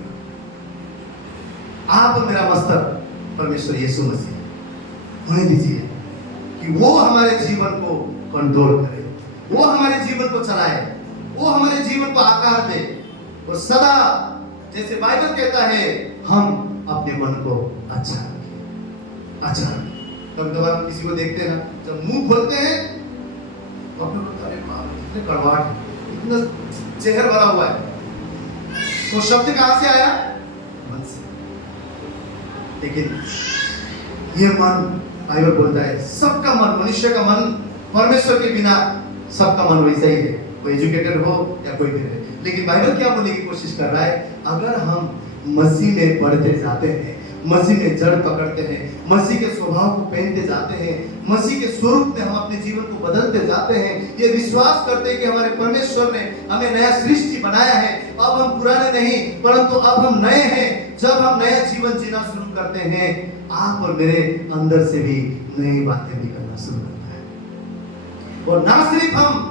आप और मेरा मस्तक परमेश्वर यीशु मसीह होने दीजिए कि वो हमारे जीवन को कंट्रोल करे, वो हमारे जीवन को चलाए, वो हमारे जीवन को आकार दे। और सदा जैसे बाइबल कहता है हम अपने मन को अच्छा रखें, अच्छा रखें। कभी कभार हम किसी को देखते हैं ना, जब मुंह खोलते हैं तो अपने को अरे बाप रे इतने कड़वाहट है, इतना जहर भरा हुआ है। तो शब्द कहां से आया? मन से। लेकिन ये मन, बाइबल बोलता है सबका मन, मनुष्य का मन परमेश्वर के बिना सबका मन वैसा ही है, कोई एजुकेटेड हो या कोई भी रहे। लेकिन बाइबल क्या बोलने की कोशिश कर रहा है? अगर हम मसीह में बढ़ते जाते हैं, मसीह में जड़ पकड़ते हैं, मसीह के स्वभाव को पहनते जाते हैं, मसीह के स्वरूप में हम अपने जीवन को बदलते जाते हैं, ये विश्वास करते हैं कि हमारे परमेश्वर ने हमें नया सृष्टि बनाया है, अब हम पुराने नहीं परंतु अब हम नए हैं। जब हम नया जीवन जीना शुरू करते हैं, आप और मेरे अंदर से भी नई बातें निकलना शुरू करता है। और ना सिर्फ हम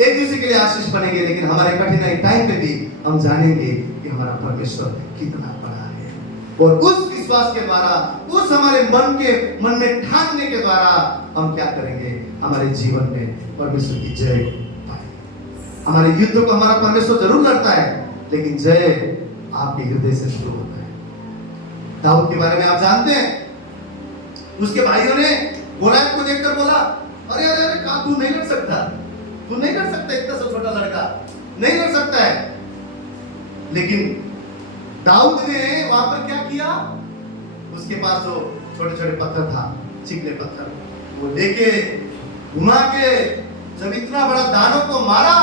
एक दूसरे के लिए आशीष बनेंगे, लेकिन हमारे कठिनाई टाइम पे भी हम जानेंगे कि हमारा परमेश्वर कितना बड़ा है। और उस विश्वास के द्वारा, उस हमारे मन में ठानने के द्वारा हम क्या करेंगे, हमारे जीवन में परमेश्वर की जय पाएंगे। हमारे युद्ध को हमारा परमेश्वर जरूर लड़ता है, लेकिन जय आपके हृदय से शुरू होता है। दाऊद के बारे में आप जानते हैं, उसके भाइयों ने गोलियत को देखकर बोला, अरे अरे अरे कहा तू नहीं लड़ सकता, तू नहीं कर सकता, इतना सा छोटा लड़का नहीं कर सकता है। लेकिन दाऊद ने वहां पर क्या किया, उसके पास जो छोटे छोटे पत्थर था, चिकने पत्थर, वो लेके घुमा के जब इतना बड़ा दानव को मारा,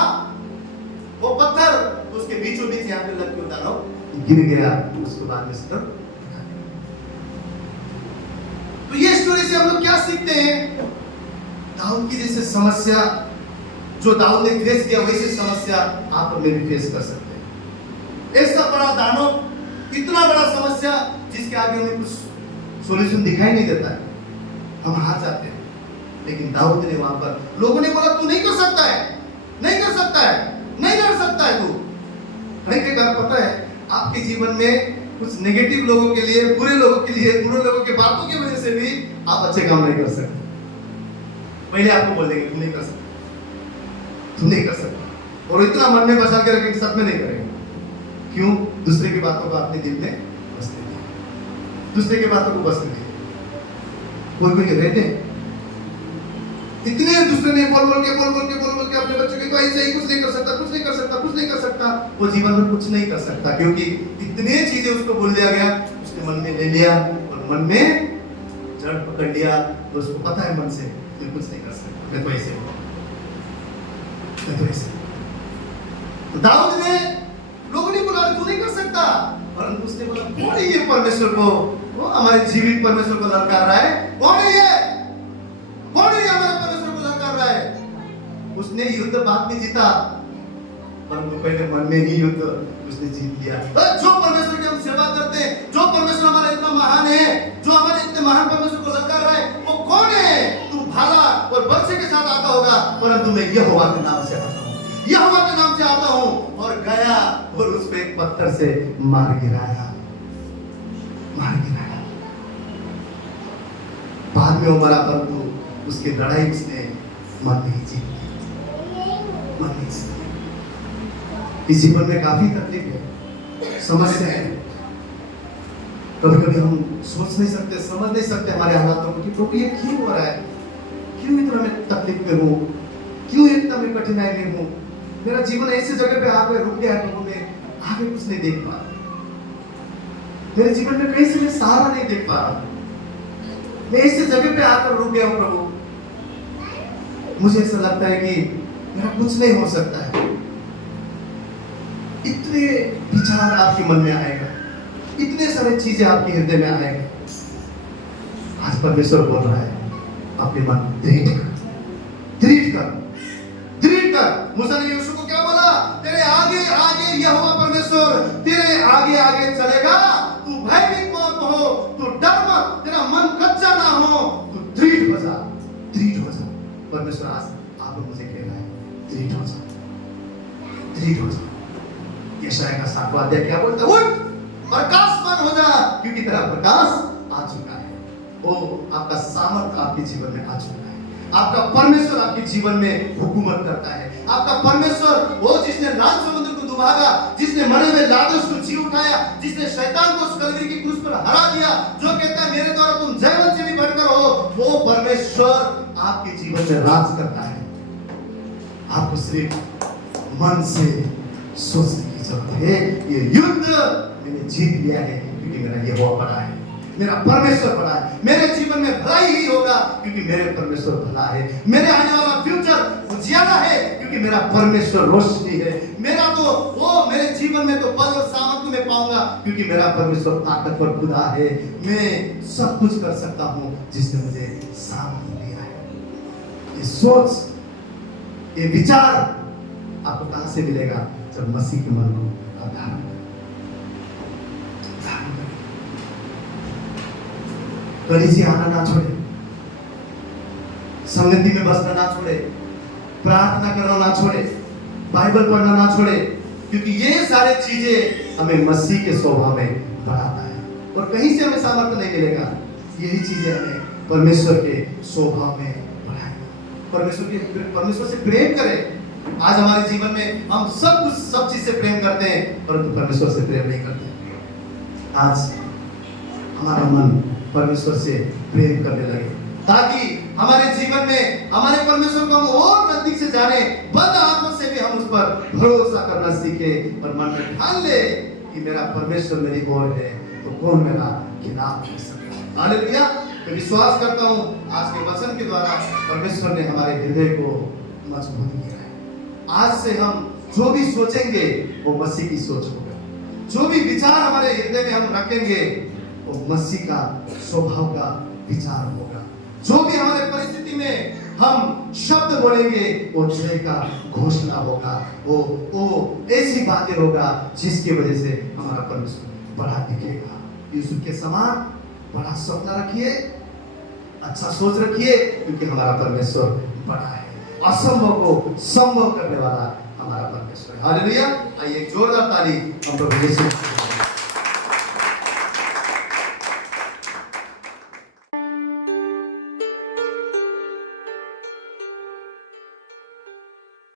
वो पत्थर उसके बीचों बीच यहाँ पे लग के दानव गिर गया। उसके बाद इस तरफ तो ये स्टोरी से हम लोग क्या सीखते हैं, दाऊद की जैसे समस्या जो दाऊद ने फेस किया, वैसी समस्या आप और मैं भी फेस कर सकते हैं। ऐसा बड़ा दानव, इतना बड़ा समस्या जिसके आगे हमें कुछ सॉल्यूशन दिखाई नहीं देता है, हम हार जाते हैं। लेकिन दाऊद ने वहां पर, लोगों ने बोला तू नहीं कर सकता है, नहीं कर सकता है, नहीं कर सकता है तू। कहीं पता है आपके जीवन में कुछ नेगेटिव लोगों के लिए, बुरे लोगों के लिए, बुरे लोगों के बातों की वजह से भी आप अच्छे काम नहीं कर सकते। पहले आपको बोल देंगे तू नहीं कर सकता, तू नहीं कर सकता, और इतना मन में बसा के रखेंगे, सच में नहीं करेंगे। क्यों? दूसरे की बातों को अपने दिल में बसने दिए, दूसरे की बातों को बसने दिए। कोई रहते हैं इतने दूसरे ने बोल बोल के अपने बच्चों के ऐसे ही, कुछ नहीं कर सकता, कुछ नहीं कर सकता, कुछ नहीं कर सकता। वो जीवन में कुछ नहीं कर सकता, क्योंकि इतने चीजें उसको बोल दिया गया, उसने मन में ले लिया और मन में जड़ पकड़ लिया, तो उसको पता है मन से मैं कुछ नहीं कर सकता, मैं तो ऐसे हूं, मैं तो ऐसे। तो दाऊद ने, लोगों ने बोला तू नहीं कर सकता, परंतु उसने बोला कौन है ये परमेश्वर को, वो हमारे जीवित परमेश्वर को ललकार रहा है, कौन है ये, कौन है हमारे परमेश्वर को ललकार रहा है। उसने युद्ध बाद में जीता, परंतु पहले मन में ही युद्ध उसने जीत लिया। जो परमेश्वर की हम सेवा करते हैं, जो परमेश्वर हमारा इतना महान है, जो हमारे इतने महान परमेश्वर को ललकार रहा है, वो कौन है। तू भाला और बर्छी के साथ आता होगा, परंतु मैं यहोवा के नाम से आता हूँ, यहोवा के नाम से आता हूँ। और गया और उस पे एक पत्थर से मार गिराया। बाद में वो मरा, परंतु उसकी लड़ाई उसने मन नहीं जीती, मन नहीं जीती। इस जीवन में काफी तकलीफ है, समस्या है। कभी कभी हम सोच नहीं सकते, समझ नहीं सकते हमारे हालातों को कि प्रभु ये क्यों हो रहा है, क्यों इतना मैं तकलीफ में हूँ, क्यों इतना मैं कठिनाई में हूँ, मेरा जीवन ऐसे जगह पे आकर रुक गया है, प्रभु मैं आगे कुछ नहीं देख पा रहा, मेरे जीवन में कहीं से मैं सहारा नहीं देख पा रहा, मैं ऐसे जगह पे आकर रुक गया हूँ प्रभु। मुझे ऐसा लगता है कि मेरा कुछ नहीं हो सकता है। इतने विचार आपके मन में आएगा, इतने सारे चीजें आपके हृदय में आएगा। आज परमेश्वर बोल रहा है अपने मन दृढ़ कर, दृढ़ कर, दृढ़ कर। मूसा ने यीशु को क्या बोला, तेरे आगे आगे यहोवा परमेश्वर तेरे आगे आगे चलेगा, तू भयभीत मत हो, तू डर मत, तेरा मन कच्चा ना हो, तू दृढ़ हो जा, दृढ़ हो जा। परमेश्वर आज आप मुझे कह रहा है दृढ़ हो जा, दृढ़ हो जा। यशाया का 7वां अध्याय क्या बोलता है, उठ प्रकाशमान हो जा, क्योंकि तेरा प्रकाश आ चुका है। वो आपका सामर्थ आपके जीवन में आ चुका है। आपका परमेश्वर आपके जीवन में हुकूमत करता है। आपका परमेश्वर वो जिसने लाल समुद्र को डुबाया, जिसने मरे हुए लाजरस को जी उठाया, जिसने शैतान को उस कलवरी की क्रूस पर हरा दिया, जो कहता है मेरे द्वारा तुम जयवंत से भी बढ़कर हो, वो परमेश्वर आपके जीवन में राज करता है। आपको सिर्फ मन से सोचने की जरूरत है, ये युद्ध मैंने जीत लिया है क्योंकि मेरा यहोवा बड़ा है, मेरा परमेश्वर बड़ा है, मेरे जीवन में भलाई ही होगा क्योंकि मेरे परमेश्वर भला है, मेरे आने वाला फ्यूचर उजियारा है क्योंकि मेरा परमेश्वर रोशनी है, मेरा तो वो मेरे जीवन में तो पद और सामर्थ्य में पाऊंगा क्योंकि मेरा परमेश्वर ताकतवर खुदा है। मैं सब कुछ कर सकता हूँ जिसने मुझे सामर्थ्य दिया है। ये सोच, ये विचार आपको कहां से मिलेगा, जब मसीह के मन को धारण करें। कलीसिया आना ना छोड़े, संगति में बसना ना छोड़े, प्रार्थना करना ना छोड़े, बाइबल पढ़ना ना छोड़े, क्योंकि ये सारे चीजें हमें मसीह के स्वभाव में बढ़ाता है और कहीं से हमें सामर्थ्य नहीं मिलेगा। यही चीजें हमें परमेश्वर के स्वभाव में बढ़ाएंगे। परमेश्वर से प्रेम करें। आज हमारे जीवन में हम सब चीज से प्रेम करते हैं, परंतु परमेश्वर से प्रेम नहीं करते। आज हमारा मन परमेश्वर से प्रेम करने लगे, ताकि हमारे जीवन में हमारे परमेश्वर को हम और नजदीक से जाने, बंद आंखों से भी हम उस पर भरोसा करना सीखे और मन में ठान ले कि मेरा परमेश्वर मेरी ओर है तो कौन मेरा खिलाफ कर सकता है। हालेलुया। मैं विश्वास करता हूँ आज के वचन के द्वारा परमेश्वर ने हमारे हृदय को मजबूत किया है। आज से हम जो भी सोचेंगे वो मसीह की सोच होगा, जो भी विचार हमारे हृदय में हम रखेंगे वो मसीह का स्वभाव का विचार होगा। जो भी हमारे परिस्थिति में हम शब्द बोलेंगे वो जय का घोषणा होगा, वो ऐसी बातें होगा जिसकी वजह से हमारा परमेश्वर बड़ा दिखेगा। यूसुफ के समान बड़ा सपना रखिए, अच्छा सोच रखिए, क्योंकि हमारा परमेश्वर बड़ा है। असंभव को संभव करने वाला हमारा परमेश्वर है। हालेलुया। आइए एक जोरदार ताली हम प्रभु यीशु